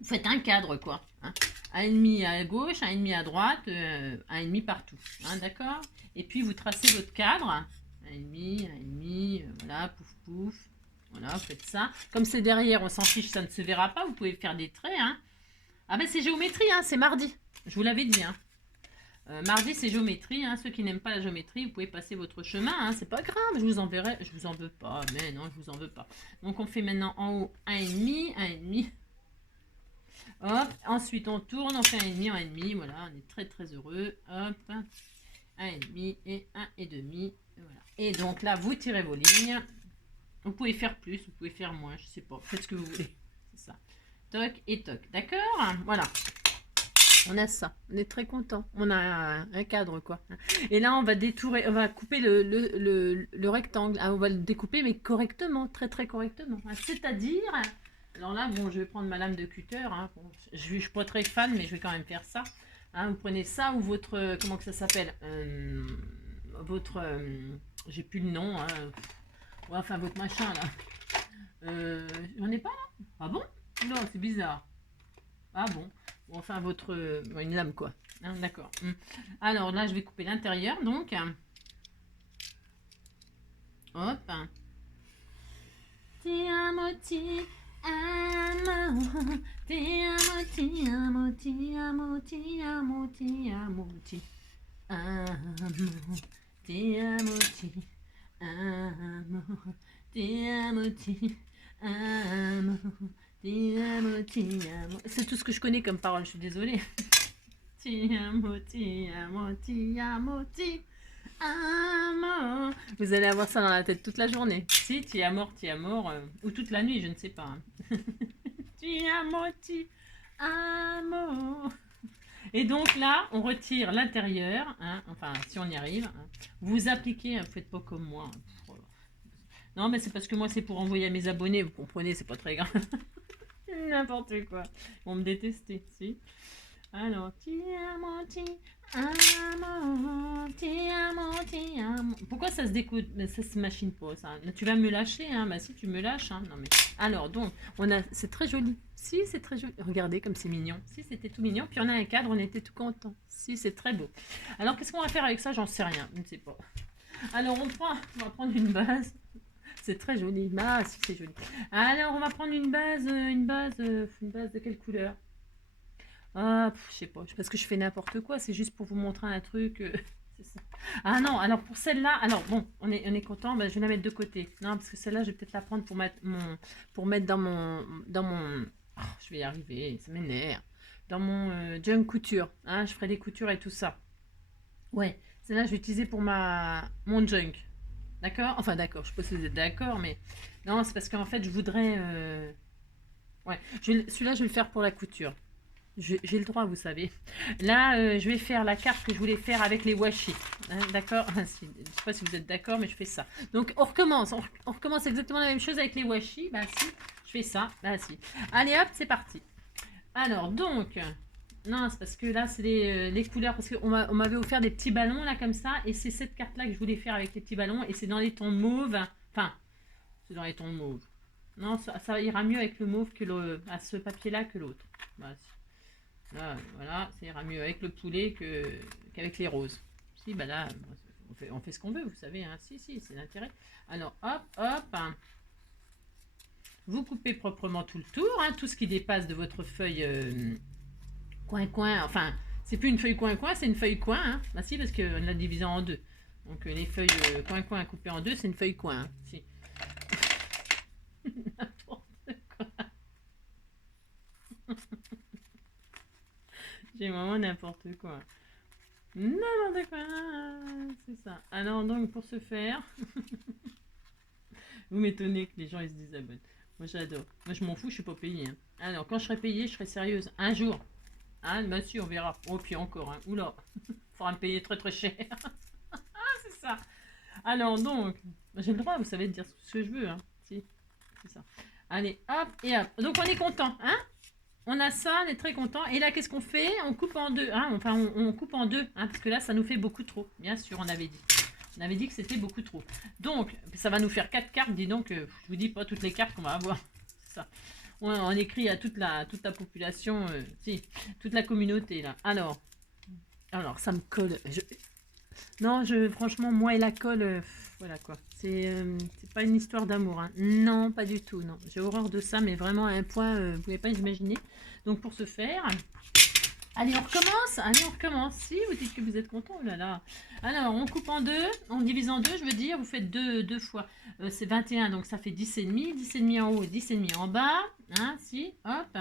Vous faites un cadre, quoi. Hein. 1,5 à gauche, 1,5 à droite, 1,5 partout. Hein, d'accord? Et puis, vous tracez votre cadre. 1,5, voilà, pouf, pouf. Voilà, vous faites ça. Comme c'est derrière, on s'en fiche, ça ne se verra pas. Vous pouvez faire des traits. Hein. Ah ben, c'est géométrie, hein, c'est mardi. Je vous l'avais dit, hein. Mardi, c'est géométrie. Hein. Ceux qui n'aiment pas la géométrie, vous pouvez passer votre chemin. Hein. C'est pas grave, je vous enverrai. Je vous en veux pas, mais non, je vous en veux pas. Donc, on fait maintenant en haut 1,5, 1,5. Hop, ensuite on tourne, on fait 1,5 en 1,5. Voilà, on est très très heureux. Hop, 1,5 et 1,5. Voilà. Et donc là, vous tirez vos lignes. Vous pouvez faire plus, vous pouvez faire moins, je sais pas. Faites ce que vous voulez. C'est ça. Toc et toc. D'accord? Voilà. On a ça, on est très content. On a un cadre quoi. Et là on va détourer, on va couper le rectangle. Ah, on va le découper mais correctement, très très correctement. C'est-à-dire, alors là bon je vais prendre ma lame de cutter. Hein. Bon, je suis pas très fan mais je vais quand même faire ça. Hein, vous prenez ça ou votre, comment que ça s'appelle, votre, j'ai plus le nom. Hein. Ouais, enfin votre machin là. J'en ai pas là. Ah bon? Non c'est bizarre. Ah bon? Enfin, une lame, quoi. Hein, d'accord. Alors, là, je vais couper l'intérieur, donc. Hop. Ti amo, ti amo. Ti amo, ti amo, ti amo, ti amo, ti amo, ti amo. Ti amo, ti amo. Ti amo, ti amo. C'est tout ce que je connais comme parole, je suis désolée. Vous allez avoir ça dans la tête toute la journée. Si, ti amor, ou toute la nuit, je ne sais pas. Ti amo. Et donc là, on retire l'intérieur, hein, enfin, si on y arrive. Hein. Vous appliquez, hein, faites pas comme moi. Non, mais c'est parce que moi, c'est pour envoyer à mes abonnés, vous comprenez, c'est pas très grave. N'importe quoi. Ils vont me détester, si. Alors, ti amo, ti amo, ti amo, ti amo. Pourquoi ça se découte? Mais ça se machine pas, ça. Tu vas me lâcher, hein? Bah si, tu me lâches, hein. Non mais. Alors, donc, c'est très joli. Si, c'est très joli. Regardez comme c'est mignon. Si, c'était tout mignon. Puis on a un cadre, on était tout content. Si, c'est très beau. Alors, qu'est-ce qu'on va faire avec ça? J'en sais rien. Je ne sais pas. Alors, on va prendre une base. C'est très joli. Ah, si, c'est joli. Alors, on va prendre une base de quelle couleur? Ah, je sais pas. Parce que je fais n'importe quoi. C'est juste pour vous montrer un truc. C'est ça. Ah non, alors pour celle-là, alors bon, on est content. Bah, je vais la mettre de côté. Non, parce que celle-là, je vais peut-être la prendre pour mettre dans mon. Oh, je vais y arriver. Ça m'énerve. Dans mon junk couture. Hein, je ferai des coutures et tout ça. Ouais, celle-là, je vais utiliser pour mon junk. D'accord? Enfin, d'accord, je sais pas si vous êtes d'accord, mais non, c'est parce qu'en fait, je voudrais. Ouais, celui-là, je vais le faire pour la couture. J'ai le droit, vous savez. Là, je vais faire la carte que je voulais faire avec les washi. Hein, d'accord? Je ne sais pas si vous êtes d'accord, mais je fais ça. Donc, on recommence. On recommence exactement la même chose avec les washi. Bah, si, je fais ça. Bah, si. Allez, hop, c'est parti. Alors, donc, Non, c'est parce que là, c'est les couleurs. Parce qu'on m'avait offert des petits ballons, là, comme ça. Et c'est cette carte-là que je voulais faire avec les petits ballons. Et c'est dans les tons mauves. Enfin, c'est dans les tons mauves. Non, ça ira mieux avec le mauve que à ce papier-là que l'autre. Voilà. Là, voilà, ça ira mieux avec le poulet qu'avec les roses. Si, bah là, on fait ce qu'on veut, vous savez. Hein. Si, c'est l'intérêt. Alors, hop, hop. Hein. Vous coupez proprement tout le tour. Hein, tout ce qui dépasse de votre feuille coin-coin. Enfin, c'est plus une feuille coin-coin, c'est une feuille coin. Hein. Bah si, parce qu'on l'a divisé en deux. Donc, les feuilles coin-coin coupées en deux, c'est une feuille coin. Hein. Si. N'importe quoi. J'ai vraiment n'importe quoi. N'importe quoi. C'est ça. Alors, donc, pour ce faire, vous m'étonnez que les gens ils se désabonnent. Moi, j'adore. Moi, je m'en fous, je suis pas payée. Hein. Alors, quand je serai payée, je serai sérieuse. Un jour. Hein, bah si, on verra. Oh, puis encore. Hein. Oula. Faudra me payer très très cher. C'est ça. Alors, donc, j'ai le droit, vous savez, de dire ce que je veux. Hein. Si, c'est ça. Allez, hop et hop. Donc, on est content. Hein. On a ça, on est très content. Et là, qu'est-ce qu'on fait? On coupe en deux. Hein. Enfin, on coupe en deux. Hein, parce que là, ça nous fait beaucoup trop. Bien sûr, on avait dit. On avait dit que c'était beaucoup trop. Donc, ça va nous faire 4 cartes. Dis donc, je vous dis pas toutes les cartes qu'on va avoir. C'est ça. On écrit à toute la population, si, toute la communauté là. Alors, ça me colle. Non, franchement, moi et la colle, voilà quoi. C'est pas une histoire d'amour. Hein. Non, pas du tout. Non, j'ai horreur de ça, mais vraiment à un point, vous pouvez pas imaginer. Donc pour ce faire, allez, on recommence. Allez, on recommence. Si vous dites que vous êtes content, oh là là. Alors, on coupe en deux, on divise en deux. Je veux dire, vous faites deux fois. C'est 21, donc ça fait 10,5. 10,5 en haut et 10,5 en bas. Hein, si, hop.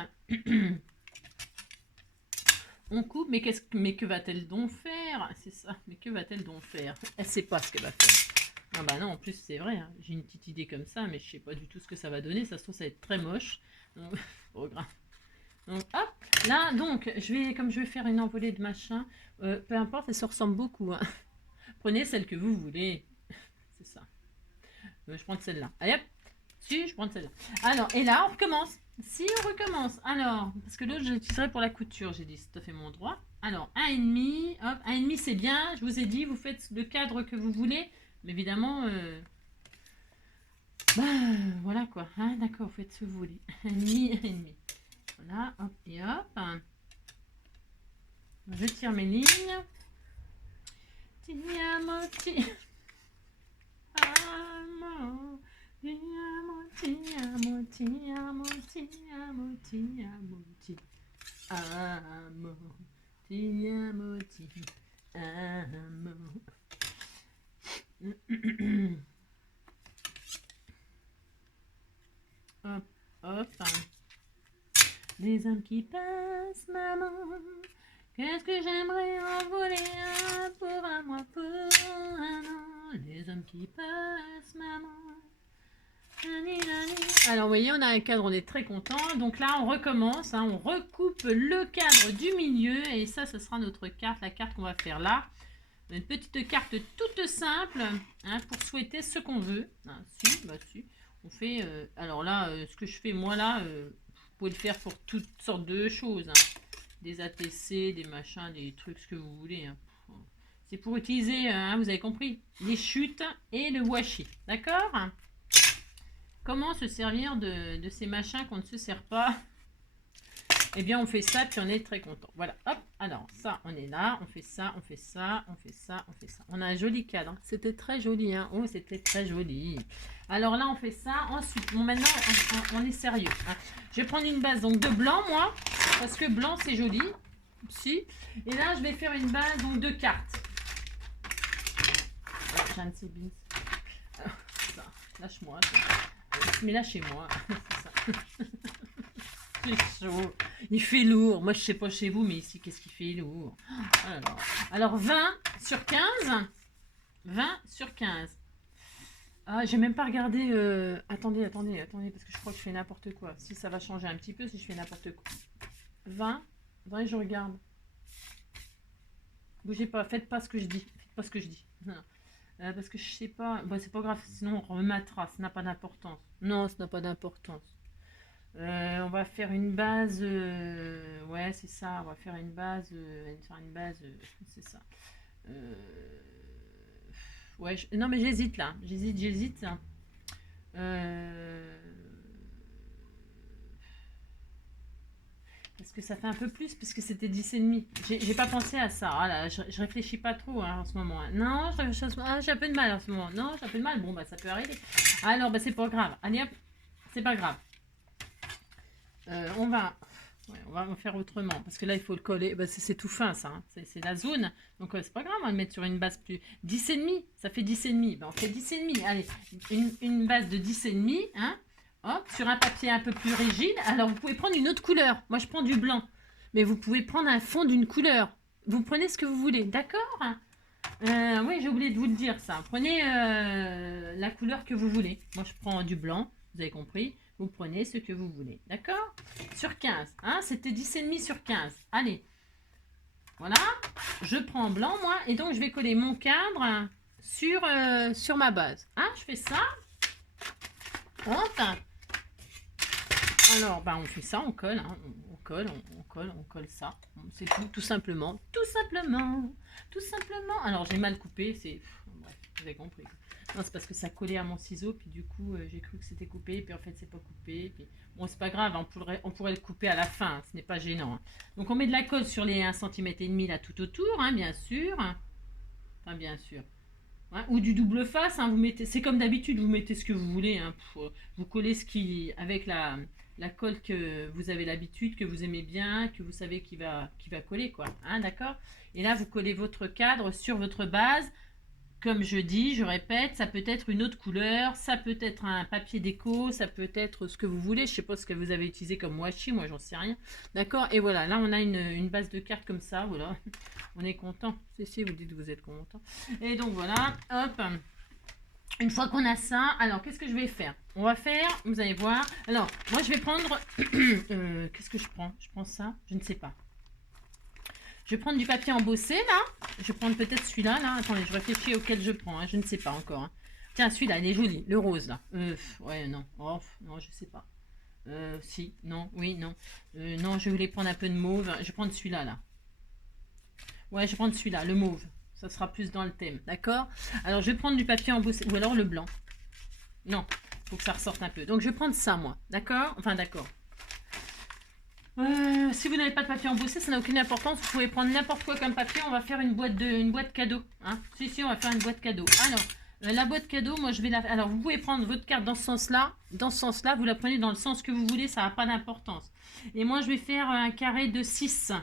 On coupe, mais que va-t-elle donc faire? C'est ça, mais que va-t-elle donc faire? Elle sait pas ce qu'elle va faire. Ah bah non, en plus c'est vrai, hein. J'ai une petite idée comme ça, mais je sais pas du tout ce que ça va donner. Ça se trouve ça va être très moche. Donc, oh, grave. Donc hop, là donc comme je vais faire une envolée de machin, peu importe, elles se ressemblent beaucoup. Hein. Prenez celle que vous voulez. C'est ça. Je prends celle-là. Allez hop. Si, je prends celle-là. Alors, et là, on recommence. Si, on recommence. Alors, parce que l'autre, je l'utiliserai pour la couture. J'ai dit, c'est tout à fait mon droit. Alors, 1,5. Hop, 1,5, c'est bien. Je vous ai dit, vous faites le cadre que vous voulez. Mais évidemment, bah, voilà quoi. Hein, d'accord, vous faites ce que vous voulez. 1,5, 1,5. Voilà, hop et hop. Je tire mes lignes. Ti amo, ti amo. Ti amo, ti amo, ti amo, ti amo, ti amo, ti amo, ti amo, ti amo. Hop, hop. Les hommes qui passent, maman. Qu'est-ce que j'aimerais envoler un pauvre à moi pour un an. Les hommes qui passent, maman. Alors, vous voyez, on a un cadre, on est très content. Donc là, on recommence. Hein, on recoupe le cadre du milieu. Et ça, ce sera notre carte, la carte qu'on va faire là. Une petite carte toute simple hein, pour souhaiter ce qu'on veut. Hein, si. On fait... alors là, ce que je fais, moi, là, vous pouvez le faire pour toutes sortes de choses. Hein. Des ATC, des machins, des trucs, ce que vous voulez. Hein. C'est pour utiliser, hein, vous avez compris, les chutes et le washi. D'accord? Comment se servir de ces machins qu'on ne se sert pas? Eh bien, on fait ça, puis on est très content. Voilà, hop, alors, ça, on est là, on fait ça, on fait ça, on fait ça, on fait ça. On a un joli cadre, hein. C'était très joli, hein. Oh, c'était très joli. Alors là, on fait ça. Ensuite, bon, maintenant, on est sérieux. Hein. Je vais prendre une base, donc de blanc, moi, parce que blanc, c'est joli. Si. Et là, je vais faire une base, donc de cartes. Alors, j'ai un petit bis. Alors, ça, lâche-moi. Mais lâchez-moi, c'est ça. C'est chaud. Il fait lourd. Moi, je sais pas chez vous, mais ici, qu'est-ce qu'il fait lourd? Alors 20 sur 15. 20 sur 15. Ah, j'ai même pas regardé. Attendez, parce que je crois que je fais n'importe quoi. Si ça va changer un petit peu, si je fais n'importe quoi. 20. Attendez, je regarde. Bougez pas, faites pas ce que je dis. Non. Parce que je sais pas. Bon, c'est pas grave, sinon on remettra. Ça n'a pas d'importance. Non, ça n'a pas d'importance. On va faire une base. Ouais, c'est ça. On va faire une base. C'est ça. Euh, ouais, non, mais j'hésite là. J'hésite. Euh, Parce que ça fait un peu plus, puisque c'était 10,5. J'ai pas pensé à ça. Ah là, je réfléchis pas trop hein, en ce moment. Hein. Non, j'ai un peu de mal en ce moment. Non, j'ai un peu de mal. Bon, bah ça peut arriver. Alors, bah c'est pas grave. Allez hop, c'est pas grave. On va... Ouais, on va faire autrement. Parce que là, il faut le coller. Bah, c'est tout fin, ça. Hein. C'est la zone. Donc, c'est pas grave. On va le mettre sur une base plus... 10,5. Ça fait 10,5. Bah, on fait 10,5. Allez, une base de 10,5. Hein. Hop, sur un papier un peu plus rigide. Alors, vous pouvez prendre une autre couleur. Moi, je prends du blanc. Mais vous pouvez prendre un fond d'une couleur. Vous prenez ce que vous voulez. D'accord. Oui, j'ai oublié de vous le dire, ça. Prenez la couleur que vous voulez. Moi, je prends du blanc. Vous avez compris. Vous prenez ce que vous voulez. D'accord. Sur 15. Hein, c'était 10,5 sur 15. Allez. Voilà. Je prends blanc, moi. Et donc, je vais coller mon cadre sur ma base. Hein, je fais ça. Hop. Alors, bah, on fait ça, on colle, hein, on colle ça. C'est tout simplement. Tout simplement. Tout simplement. Alors, j'ai mal coupé, c'est... Bref, vous avez compris. Non, c'est parce que ça collait à mon ciseau, puis du coup, j'ai cru que c'était coupé, puis en fait, c'est pas coupé. Puis... Bon, c'est pas grave, on pourrait le couper à la fin, ce n'est pas gênant. Hein. Donc, on met de la colle sur les 1,5 cm là tout autour, hein, bien sûr. Enfin, bien sûr. Hein, ou du double face, hein, vous mettez, c'est comme d'habitude, vous mettez ce que vous voulez, hein, vous collez ce qui, avec la colle que vous avez l'habitude, que vous aimez bien, que vous savez qui va coller, quoi, hein, d'accord. Et là, vous collez votre cadre sur votre base, comme je dis, je répète, ça peut être une autre couleur, ça peut être un papier déco, ça peut être ce que vous voulez, je sais pas ce que vous avez utilisé comme washi, moi j'en sais rien, d'accord. Et voilà, là on a une base de cartes comme ça, voilà, on est content, si vous dites que vous êtes content. Et donc voilà, hop, une fois qu'on a ça, alors qu'est-ce que je vais faire? On va faire, vous allez voir, alors moi je vais prendre, qu'est-ce que je prends? Je prends ça, je ne sais pas. Je vais prendre du papier embossé, là. Je vais prendre peut-être celui-là, là. Attendez, je réfléchis auquel je prends. Hein. Je ne sais pas encore. Hein. Tiens, celui-là, il est joli. Le rose, là. Ouais, non. Oh, non, je sais pas. Si, non, oui, non. Non, je voulais prendre un peu de mauve. Je vais prendre celui-là, là. Ouais, je vais prendre celui-là, le mauve. Ça sera plus dans le thème, d'accord? Alors, je vais prendre du papier embossé. Ou alors le blanc. Non, il faut que ça ressorte un peu. Donc, je vais prendre ça, moi. D'accord? Enfin, d'accord. Si vous n'avez pas de papier embossé, ça n'a aucune importance. Vous pouvez prendre n'importe quoi comme papier. On va faire une boîte cadeau. Hein. Si, on va faire une boîte cadeau. Alors, la boîte cadeau, moi, je vais la... Alors, vous pouvez prendre votre carte dans ce sens-là. Dans ce sens-là, vous la prenez dans le sens que vous voulez. Ça n'a pas d'importance. Et moi, je vais faire un carré de 6.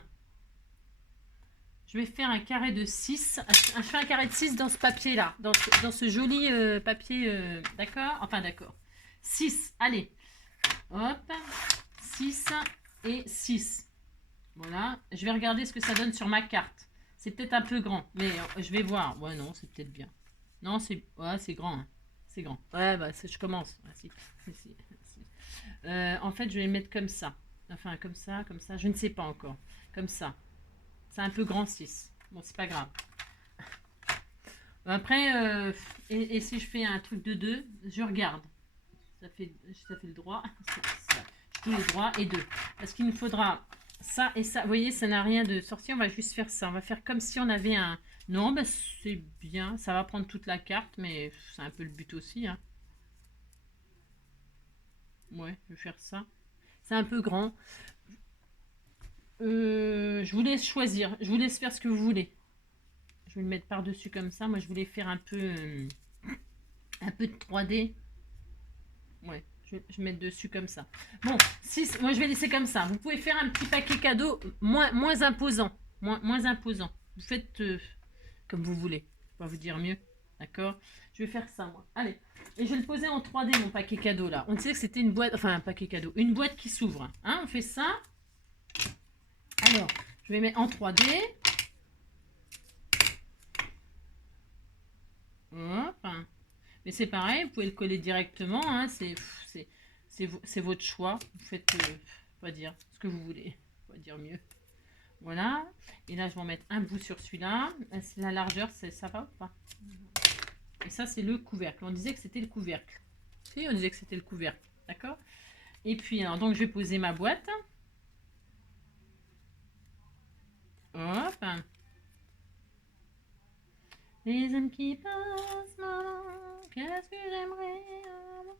Je vais faire un carré de 6. Je fais un carré de 6 dans ce papier-là. Dans ce joli papier. D'accord? Enfin, d'accord. 6. Allez. Hop. 6. Et 6. Voilà. Je vais regarder ce que ça donne sur ma carte. C'est peut-être un peu grand, mais je vais voir. Ouais, non, c'est peut-être bien. Non, c'est grand. Hein. C'est grand. Ouais, bah, je commence. Ah, si. En fait, je vais le mettre comme ça. Enfin, comme ça, comme ça. Je ne sais pas encore. Comme ça. C'est un peu grand 6. Bon, c'est pas grave. Après, et si je fais un truc de 2, je regarde. Ça fait le droit. Tous les droits et 2. Parce qu'il nous faudra ça et ça. Vous voyez, ça n'a rien de sorcier. On va juste faire ça. On va faire comme si on avait un... Non, bah, c'est bien. Ça va prendre toute la carte, mais c'est un peu le but aussi. Hein. Ouais, je vais faire ça. C'est un peu grand. Je vous laisse choisir. Je vous laisse faire ce que vous voulez. Je vais le mettre par-dessus comme ça. Moi, je voulais faire un peu de 3D. Ouais. Je vais mettre dessus comme ça. Bon, 6, moi je vais laisser comme ça. Vous pouvez faire un petit paquet cadeau moins imposant. Moins imposant. Vous faites comme vous voulez. Je peux pas vous dire mieux. D'accord? Je vais faire ça, moi. Allez. Et je vais le poser en 3D, mon paquet cadeau, là. On disait que c'était une boîte... Enfin, un paquet cadeau. Une boîte qui s'ouvre. Hein, on fait ça. Alors, je vais mettre en 3D. Hop. Mais c'est pareil, vous pouvez le coller directement. Hein, c'est votre choix. Vous faites, pas dire ce que vous voulez. Pas dire mieux. Voilà. Et là, je vais en mettre un bout sur celui-là. La largeur, ça va ou pas? Et ça, c'est le couvercle. On disait que c'était le couvercle. Si, on disait que c'était le couvercle. D'accord? Et puis, alors, donc, je vais poser ma boîte. Hop. Les hommes qui passent, maman, qu'est-ce que j'aimerais avoir.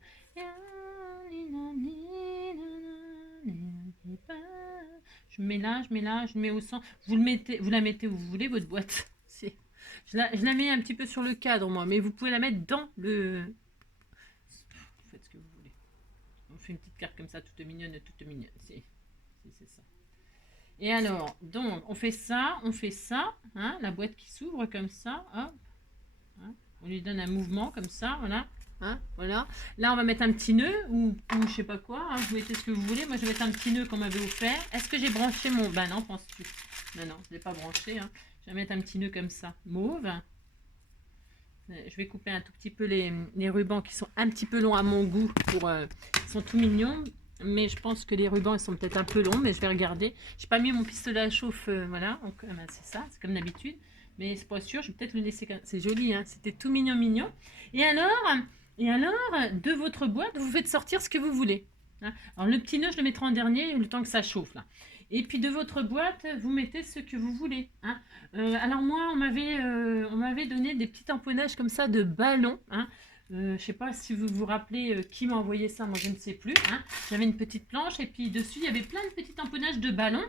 Je mets là, je mets au centre. Vous la mettez où vous voulez, votre boîte. Je la mets un petit peu sur le cadre, moi, mais vous pouvez la mettre dans le... Vous faites ce que vous voulez. On fait une petite carte comme ça, toute mignonne, toute mignonne. C'est ça. Et alors, donc, on fait ça, hein, la boîte qui s'ouvre comme ça, hop. Hein, on lui donne un mouvement comme ça, voilà. Hein, voilà. Là, on va mettre un petit nœud ou je sais pas quoi. Hein, vous mettez ce que vous voulez. Moi, je vais mettre un petit nœud qu'on m'avait offert. Est-ce que j'ai branché mon... Ben non, penses-tu? Non, je ne l'ai pas branché. Hein. Je vais mettre un petit nœud comme ça, mauve. Je vais couper un tout petit peu les rubans qui sont un petit peu longs à mon goût. Ils sont tout mignons. Mais je pense que les rubans, ils sont peut-être un peu longs. Mais je vais regarder. Je n'ai pas mis mon pistolet à chauffe. Voilà. Donc, ben, c'est ça. C'est comme d'habitude. Mais c'est pas sûr. Je vais peut-être le laisser. C'est joli. Hein. C'était tout mignon. Et alors, de votre boîte, vous faites sortir ce que vous voulez. Hein. Alors, le petit nœud, je le mettrai en dernier, le temps que ça chauffe. Là. Et puis, de votre boîte, vous mettez ce que vous voulez. Hein. Alors, moi, on m'avait donné des petits tamponnages comme ça de ballons. Hein. Je ne sais pas si vous vous rappelez qui m'a envoyé ça, moi je ne sais plus. Hein. J'avais une petite planche et puis dessus, il y avait plein de petits tamponnages de ballons.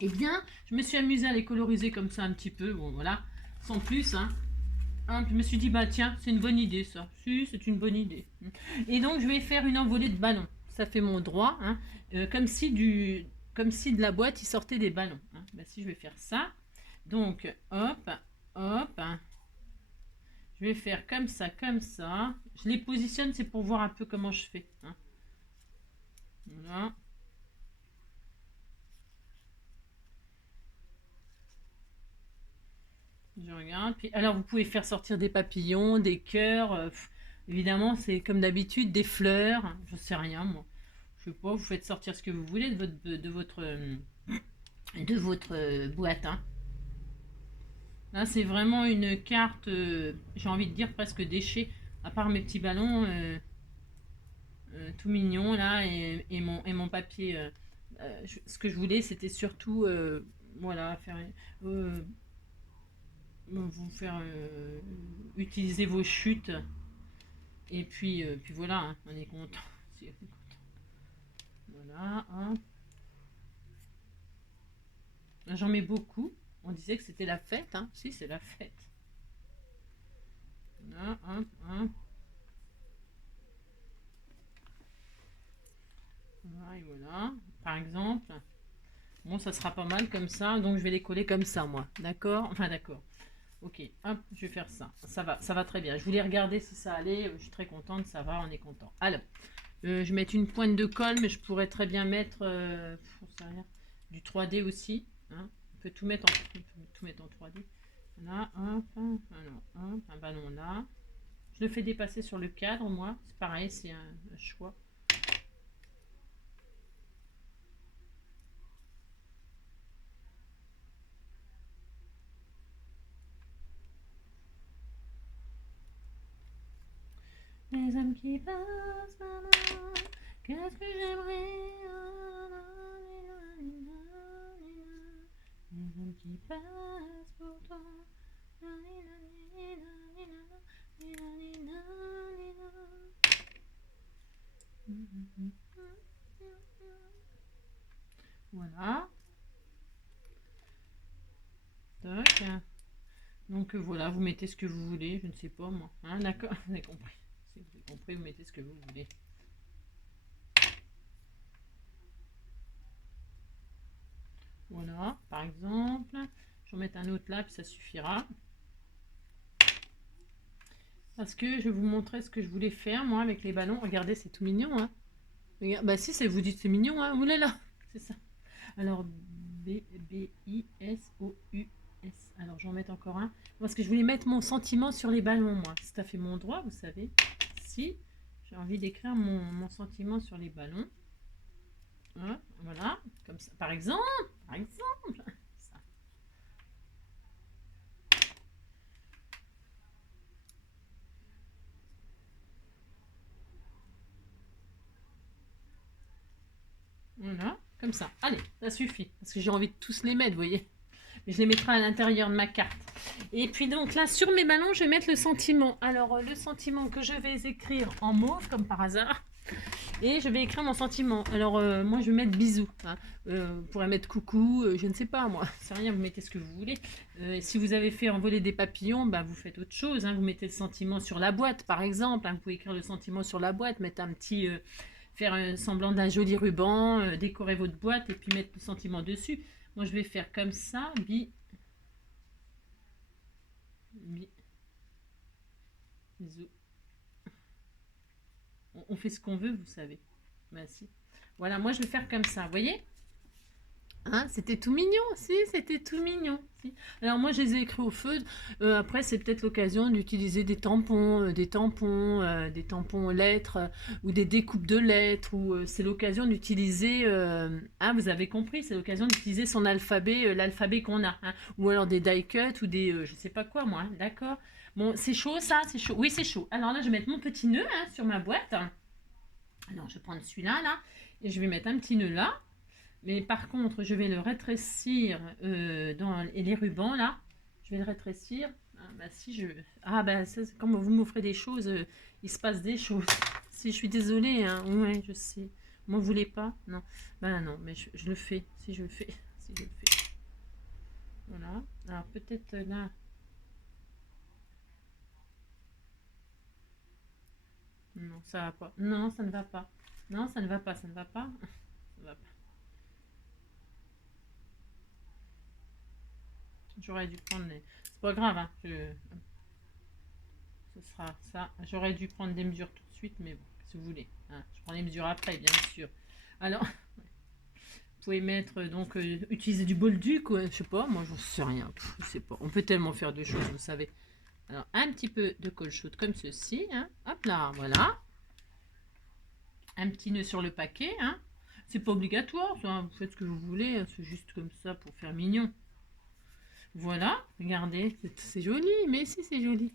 Eh bien, je me suis amusée à les coloriser comme ça un petit peu. Bon, voilà, sans plus. Hein. Je me suis dit, bah tiens, c'est une bonne idée ça. Si, c'est une bonne idée. Et donc, je vais faire une envolée de ballons. Ça fait mon droit. Hein, comme si de la boîte, il sortait des ballons. Hein. Bah, si je vais faire ça. Donc, hop. Hein. Je vais faire comme ça. Je les positionne, c'est pour voir un peu comment je fais. Hein. Voilà. Je regarde. Puis, alors, vous pouvez faire sortir des papillons, des cœurs. Évidemment, c'est comme d'habitude, des fleurs. Je sais rien, moi. Je sais pas, vous faites sortir ce que vous voulez de votre boîte. Hein. Là, c'est vraiment une carte, j'ai envie de dire presque déchet, à part mes petits ballons tout mignons, là, et mon papier. Ce que je voulais, c'était surtout, voilà, vous faire utiliser vos chutes. Et puis voilà, hein, on est content. Voilà, hein. J'en mets beaucoup. On disait que c'était la fête, hein. Si, c'est la fête. Voilà, hein. Voilà, et voilà. Par exemple. Bon, ça sera pas mal comme ça. Donc, je vais les coller comme ça, moi. D'accord? Enfin, d'accord. Ok, hop, je vais faire ça. Ça va très bien. Je voulais regarder si ça allait. Je suis très contente, ça va, on est content. Alors, je vais mettre une pointe de colle, mais je pourrais très bien mettre du 3D aussi. Hein. On peut tout mettre en 3D. Là, hop, alors, hop, un ballon là. Je le fais dépasser sur le cadre, moi. C'est pareil, c'est un choix. Les hommes qui passent, maman, qu'est-ce que j'aimerais. Les hommes qui passent pourtant. Voilà. Tac. Donc voilà, vous mettez ce que vous voulez, je ne sais pas moi. Hein, d'accord, vous avez compris. Si vous avez compris, vous mettez ce que vous voulez. Voilà, par exemple. Je vais mettre un autre là, puis ça suffira. Parce que je vais vous montrer ce que je voulais faire, moi, avec les ballons. Regardez, c'est tout mignon, hein. Regarde, bah si, vous dites c'est mignon, hein. Oulala, là, c'est ça. Alors, B-I-S-O-U-S. Alors, j'en mets encore un. Parce que je voulais mettre mon sentiment sur les ballons, moi. C'est tout à fait mon droit, vous savez. Si j'ai envie d'écrire mon sentiment sur les ballons. Hein, voilà, comme ça. Par exemple. Ça. ça. Allez, ça suffit. Parce que j'ai envie de tous les mettre, vous voyez. Mais je les mettrai à l'intérieur de ma carte. Et puis donc là, sur mes ballons, je vais mettre le sentiment. Alors, le sentiment que je vais écrire en mauve, comme par hasard. Et je vais écrire mon sentiment. Alors, moi, je vais mettre bisous. Hein. Vous pourrez mettre coucou, je ne sais pas, moi. C'est rien, vous mettez ce que vous voulez. Si vous avez fait envoler des papillons, bah, vous faites autre chose. Hein. Vous mettez le sentiment sur la boîte, par exemple. Hein. Vous pouvez écrire le sentiment sur la boîte, mettre un petit... faire un semblant d'un joli ruban, décorer votre boîte et puis mettre le sentiment dessus. Moi, je vais faire comme ça. Bisous. On fait ce qu'on veut, vous savez. Bah, si. Voilà, moi, je vais faire comme ça. Vous voyez? Hein, c'était tout mignon, si, c'était tout mignon. Si. Alors moi, je les ai écrits au feu. Après, c'est peut-être l'occasion d'utiliser des tampons, des tampons lettres ou des découpes de lettres. Ou c'est l'occasion d'utiliser. Ah, vous avez compris, c'est l'occasion d'utiliser son alphabet, l'alphabet qu'on a. Hein, ou alors des die cut ou des, je sais pas quoi, moi. Hein, d'accord. Bon, c'est chaud, ça, c'est chaud. Oui, c'est chaud. Alors là, je vais mettre mon petit nœud hein, sur ma boîte. Alors, je vais prendre celui-là, là, et je vais mettre un petit nœud là. Mais par contre, je vais le rétrécir dans les rubans, là. Je vais le rétrécir. Ah, bah, si je... Ah, bah, ça, quand vous m'offrez des choses, il se passe des choses. Si, je suis désolée, hein. Ouais, je sais. M'en voulez pas? Non. Bah, non, mais je le fais. Si, je le fais. Si, je le fais. Voilà. Alors, peut-être là... Non, ça va pas. Non, ça ne va pas. Non, ça ne va pas, ça ne va pas. Ça ne va pas. J'aurais dû prendre les... C'est pas grave, hein. Ce sera ça. J'aurais dû prendre des mesures tout de suite, mais bon, si vous voulez. Hein. Je prends les mesures après, bien sûr. Alors, vous pouvez mettre, donc, utiliser du bolduc, ou, je sais pas, moi, j'en sais rien. Je sais pas. On peut tellement faire de choses, vous savez. Alors, un petit peu de colle chaude comme ceci. Hein. Hop là, voilà. Un petit nœud sur le paquet. Hein. C'est pas obligatoire, ça. Vous faites ce que vous voulez. Hein. C'est juste comme ça pour faire mignon. Voilà, regardez, c'est joli, mais si c'est joli.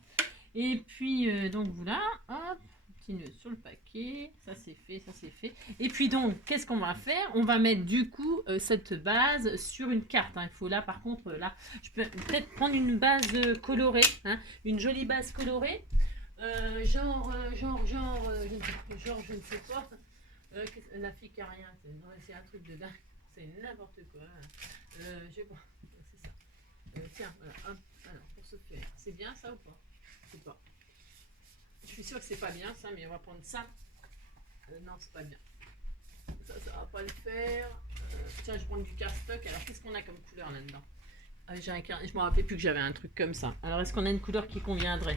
Et puis, donc voilà, hop, petit nœud sur le paquet, ça c'est fait, ça c'est fait. Et puis donc, qu'est-ce qu'on va faire? On va mettre du coup cette base sur une carte. Hein. Il faut là, par contre, là, je peux peut-être prendre une base colorée, hein, une jolie base colorée. Genre, je ne sais pas. La fille qui a rien, c'est un truc de dingue. C'est n'importe quoi. Je sais pas, c'est ça. Tiens, voilà, hop, alors, pour ce faire. C'est bien ça ou pas? Je sais pas. Je suis sûre que c'est pas bien ça, mais on va prendre ça. Non, c'est pas bien. Ça va pas le faire. Tiens, je prends du cardstock. Alors, qu'est-ce qu'on a comme couleur là-dedans? Je me rappelais plus que j'avais un truc comme ça. Alors, est-ce qu'on a une couleur qui conviendrait?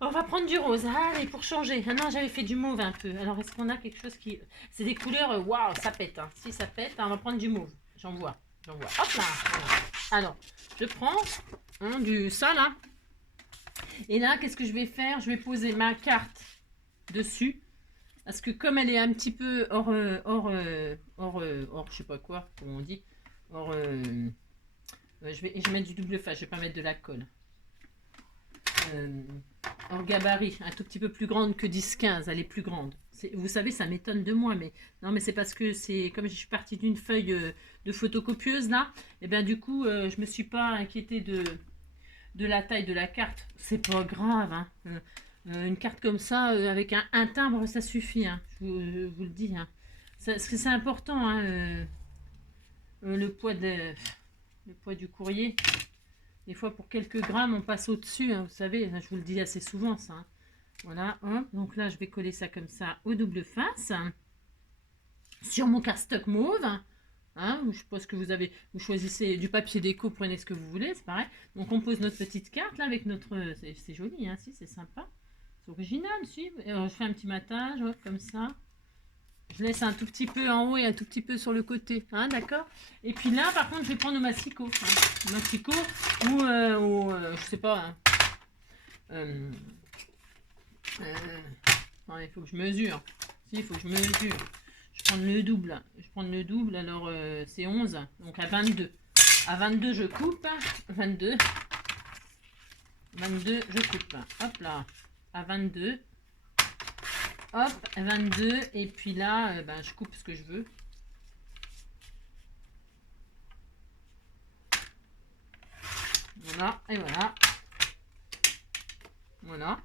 On va prendre du rose. Allez, pour changer. Ah non, j'avais fait du mauve un peu. Alors, est-ce qu'on a quelque chose qui... C'est des couleurs... Waouh, ça pète. Hein. Si ça pète, on va prendre du mauve. J'en vois. Hop là. Voilà. Alors, je prends ça là. Et là, qu'est-ce que je vais faire? Je vais poser ma carte dessus. Parce que comme elle est un petit peu hors je sais pas quoi, comment on dit. Je vais mettre du double face, je vais pas mettre de la colle. Hors gabarit, un tout petit peu plus grande que 10-15, elle est plus grande. Vous savez, ça m'étonne de moi, mais non, mais c'est parce que c'est comme je suis partie d'une feuille de photocopieuse là, et bien du coup, je me suis pas inquiétée de la taille de la carte. C'est pas grave, hein. Une carte comme ça, avec un timbre, ça suffit, hein. Je vous le dis, hein. Parce que c'est important, hein, le poids du courrier. Des fois, pour quelques grammes, on passe au-dessus, hein, vous savez, je vous le dis assez souvent, ça. Hein. Voilà, hop. Donc là, je vais coller ça comme ça au double face. Sur mon cardstock mauve. Hein, je suppose que vous choisissez du papier déco, prenez ce que vous voulez, c'est pareil. Donc on pose notre petite carte là avec notre... C'est joli, hein, si, c'est sympa. C'est original, si. Alors, je fais un petit matage, hop, comme ça. Je laisse un tout petit peu en haut et un tout petit peu sur le côté, hein, d'accord. Et puis là, par contre, je vais prendre le massicot. Hein, le massicot ou, je sais pas. Hein, il faut que je mesure. Si, il faut que je mesure. Je prends le double. Je prends le double, alors c'est 11. Donc à 22. À 22, je coupe. 22. 22, je coupe. Hop là. À 22. Hop, 22. Et puis là, je coupe ce que je veux. Voilà, et voilà. Voilà.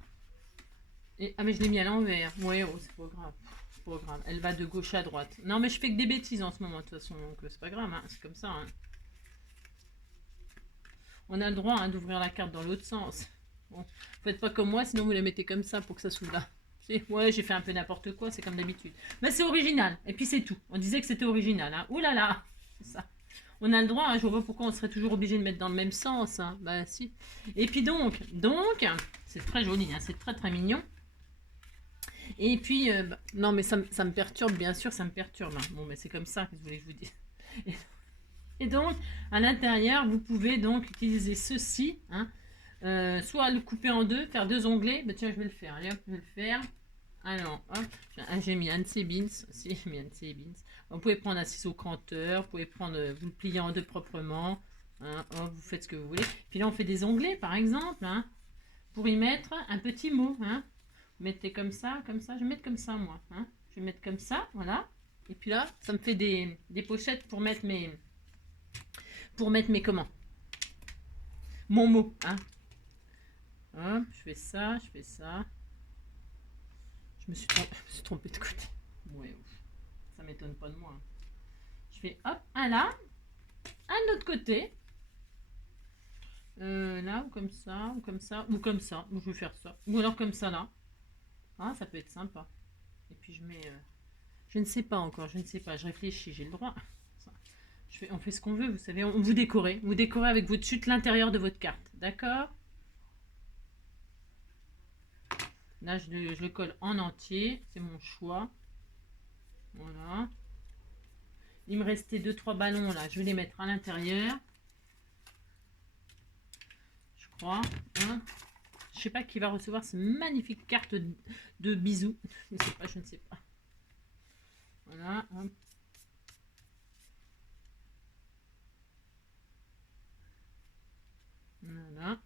Et, ah mais je l'ai mis à l'envers. Ouais, oh, c'est pas grave. C'est pas grave. Elle va de gauche à droite. Non mais je fais que des bêtises en ce moment de toute façon, donc c'est pas grave, hein. C'est comme ça. Hein. On a le droit hein, d'ouvrir la carte dans l'autre sens. Bon, faites pas comme moi, sinon vous la mettez comme ça pour que ça s'ouvre là. Ouais, j'ai fait un peu n'importe quoi, c'est comme d'habitude. Mais c'est original, et puis c'est tout. On disait que c'était original. Hein. Ouh là là, c'est ça. On a le droit, hein, je vois pas pourquoi on serait toujours obligé de mettre dans le même sens. Hein. Bah si. Et puis donc, c'est très joli, hein, c'est très très mignon. Et puis, bah, non mais ça me perturbe, bien sûr, ça me perturbe. Hein. Bon, mais c'est comme ça, que je voulais vous dire. Et donc, à l'intérieur, vous pouvez donc utiliser ceci, hein, soit le couper en deux, faire deux onglets. Bah, tiens, je vais le faire. Allez, hop, je vais le faire. Alors, hop, j'ai mis un de ces beans. Si, j'ai mis un de ces beans. Vous pouvez prendre un ciseau cranteur, vous pouvez prendre, vous le pliez en deux proprement. Hein, hop, vous faites ce que vous voulez. Puis là, on fait des onglets, par exemple, hein, pour y mettre un petit mot. Hein. Vous mettez comme ça, comme ça. Je vais mettre comme ça, moi. Hein. Je vais mettre comme ça, voilà. Et puis là, ça me fait des pochettes pour mettre mes... comment mon mot, hein. Hop, je fais ça, je fais ça. Je me suis trompée de côté. Ouais, ça m'étonne pas de moi. Hein. Je fais hop, un là, un de l'autre côté. Là, ou comme ça, ou comme ça, ou comme ça. Je vais faire ça. Ou alors comme ça, là. Ah, ça peut être sympa. Et puis je mets... je ne sais pas encore, je ne sais pas. Je réfléchis, j'ai le droit. On fait ce qu'on veut, vous savez, vous décorez. Vous décorez avec votre chute l'intérieur de votre carte, d'accord? Là, je le colle en entier, c'est mon choix. Voilà. Il me restait 2-3 ballons là, je vais les mettre à l'intérieur. Je crois. Hein. Je ne sais pas qui va recevoir ces magnifiques cartes de bisous. Je ne sais pas, je ne sais pas. Voilà. Hop. Voilà.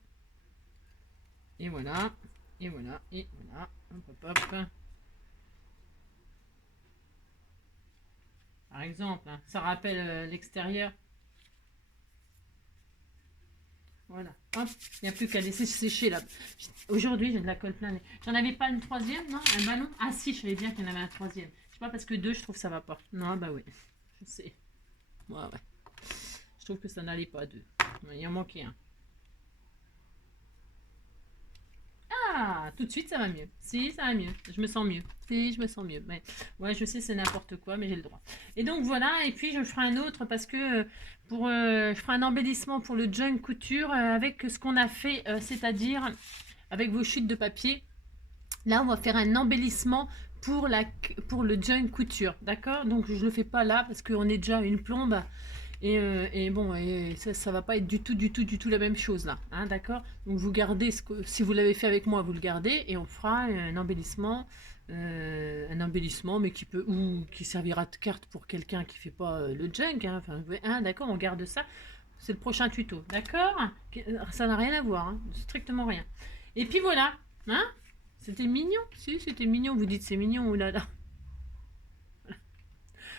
Et voilà. Et voilà. Et voilà. Hop, hop, hop. Par exemple, hein, ça rappelle l'extérieur. Voilà. Hop. Il n'y a plus qu'à laisser sécher là. Aujourd'hui, j'ai de la colle plein. J'en avais pas une troisième, non? Un ballon? Ah si, je savais bien qu'il y en avait un troisième. Je sais pas parce que deux, je trouve que ça va pas. Non, bah oui. Je sais. Ouais, ouais. Je trouve que ça n'allait pas deux. Il en manquait un. Ah, tout de suite ça va mieux. Si, ça va mieux. Je me sens mieux. Si, je me sens mieux. Mais, ouais, je sais, c'est n'importe quoi, mais j'ai le droit. Et donc voilà, et puis je ferai un autre parce que je ferai un embellissement pour le junk couture avec ce qu'on a fait, c'est-à-dire avec vos chutes de papier. Là, on va faire un embellissement pour le junk couture, d'accord? Donc je le fais pas là parce qu'on est déjà à une plombe. Et bon, et ça va pas être du tout la même chose là, hein, d'accord? Donc vous gardez, si vous l'avez fait avec moi, vous le gardez et on fera un embellissement mais qui servira de carte pour quelqu'un qui fait pas le junk, hein, enfin, hein, d'accord, on garde ça. C'est le prochain tuto, d'accord? Ça n'a rien à voir, hein, strictement rien. Et puis voilà, hein? C'était mignon, si, c'était mignon, vous dites c'est mignon, oh là là.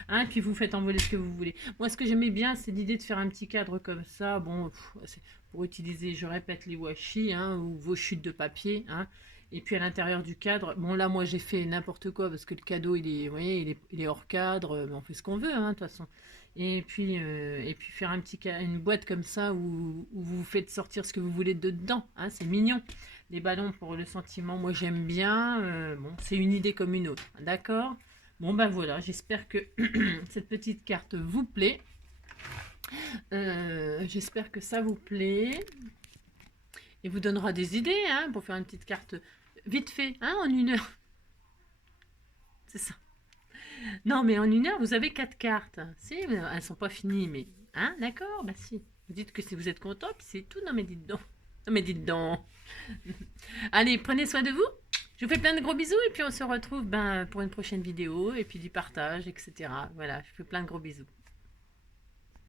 Hein, puis vous faites envoler ce que vous voulez. Moi, ce que j'aimais bien, c'est l'idée de faire un petit cadre comme ça. Bon, c'est pour utiliser, je répète, les washi hein, ou vos chutes de papier. Hein. Et puis à l'intérieur du cadre, bon là, moi, j'ai fait n'importe quoi parce que le cadeau, vous voyez, il est hors cadre. Mais on fait ce qu'on veut, hein, de toute façon. Et puis faire une boîte comme ça où vous faites sortir ce que vous voulez dedans. Hein, c'est mignon. Les ballons pour le sentiment, moi, j'aime bien. Bon, c'est une idée comme une autre. D'accord ? Bon ben voilà, j'espère que cette petite carte vous plaît. J'espère que ça vous plaît. Et vous donnera des idées hein, pour faire une petite carte vite fait, hein, en 1 heure. C'est ça. Non mais en 1 heure, vous avez 4 cartes. Si, elles sont pas finies, mais... Hein, d'accord, bah si. Vous dites que si vous êtes content, puis c'est tout. Non mais dites donc. Non mais dites donc. Allez, prenez soin de vous. Je vous fais plein de gros bisous et puis on se retrouve pour une prochaine vidéo et puis du partage, etc. Voilà, je vous fais plein de gros bisous.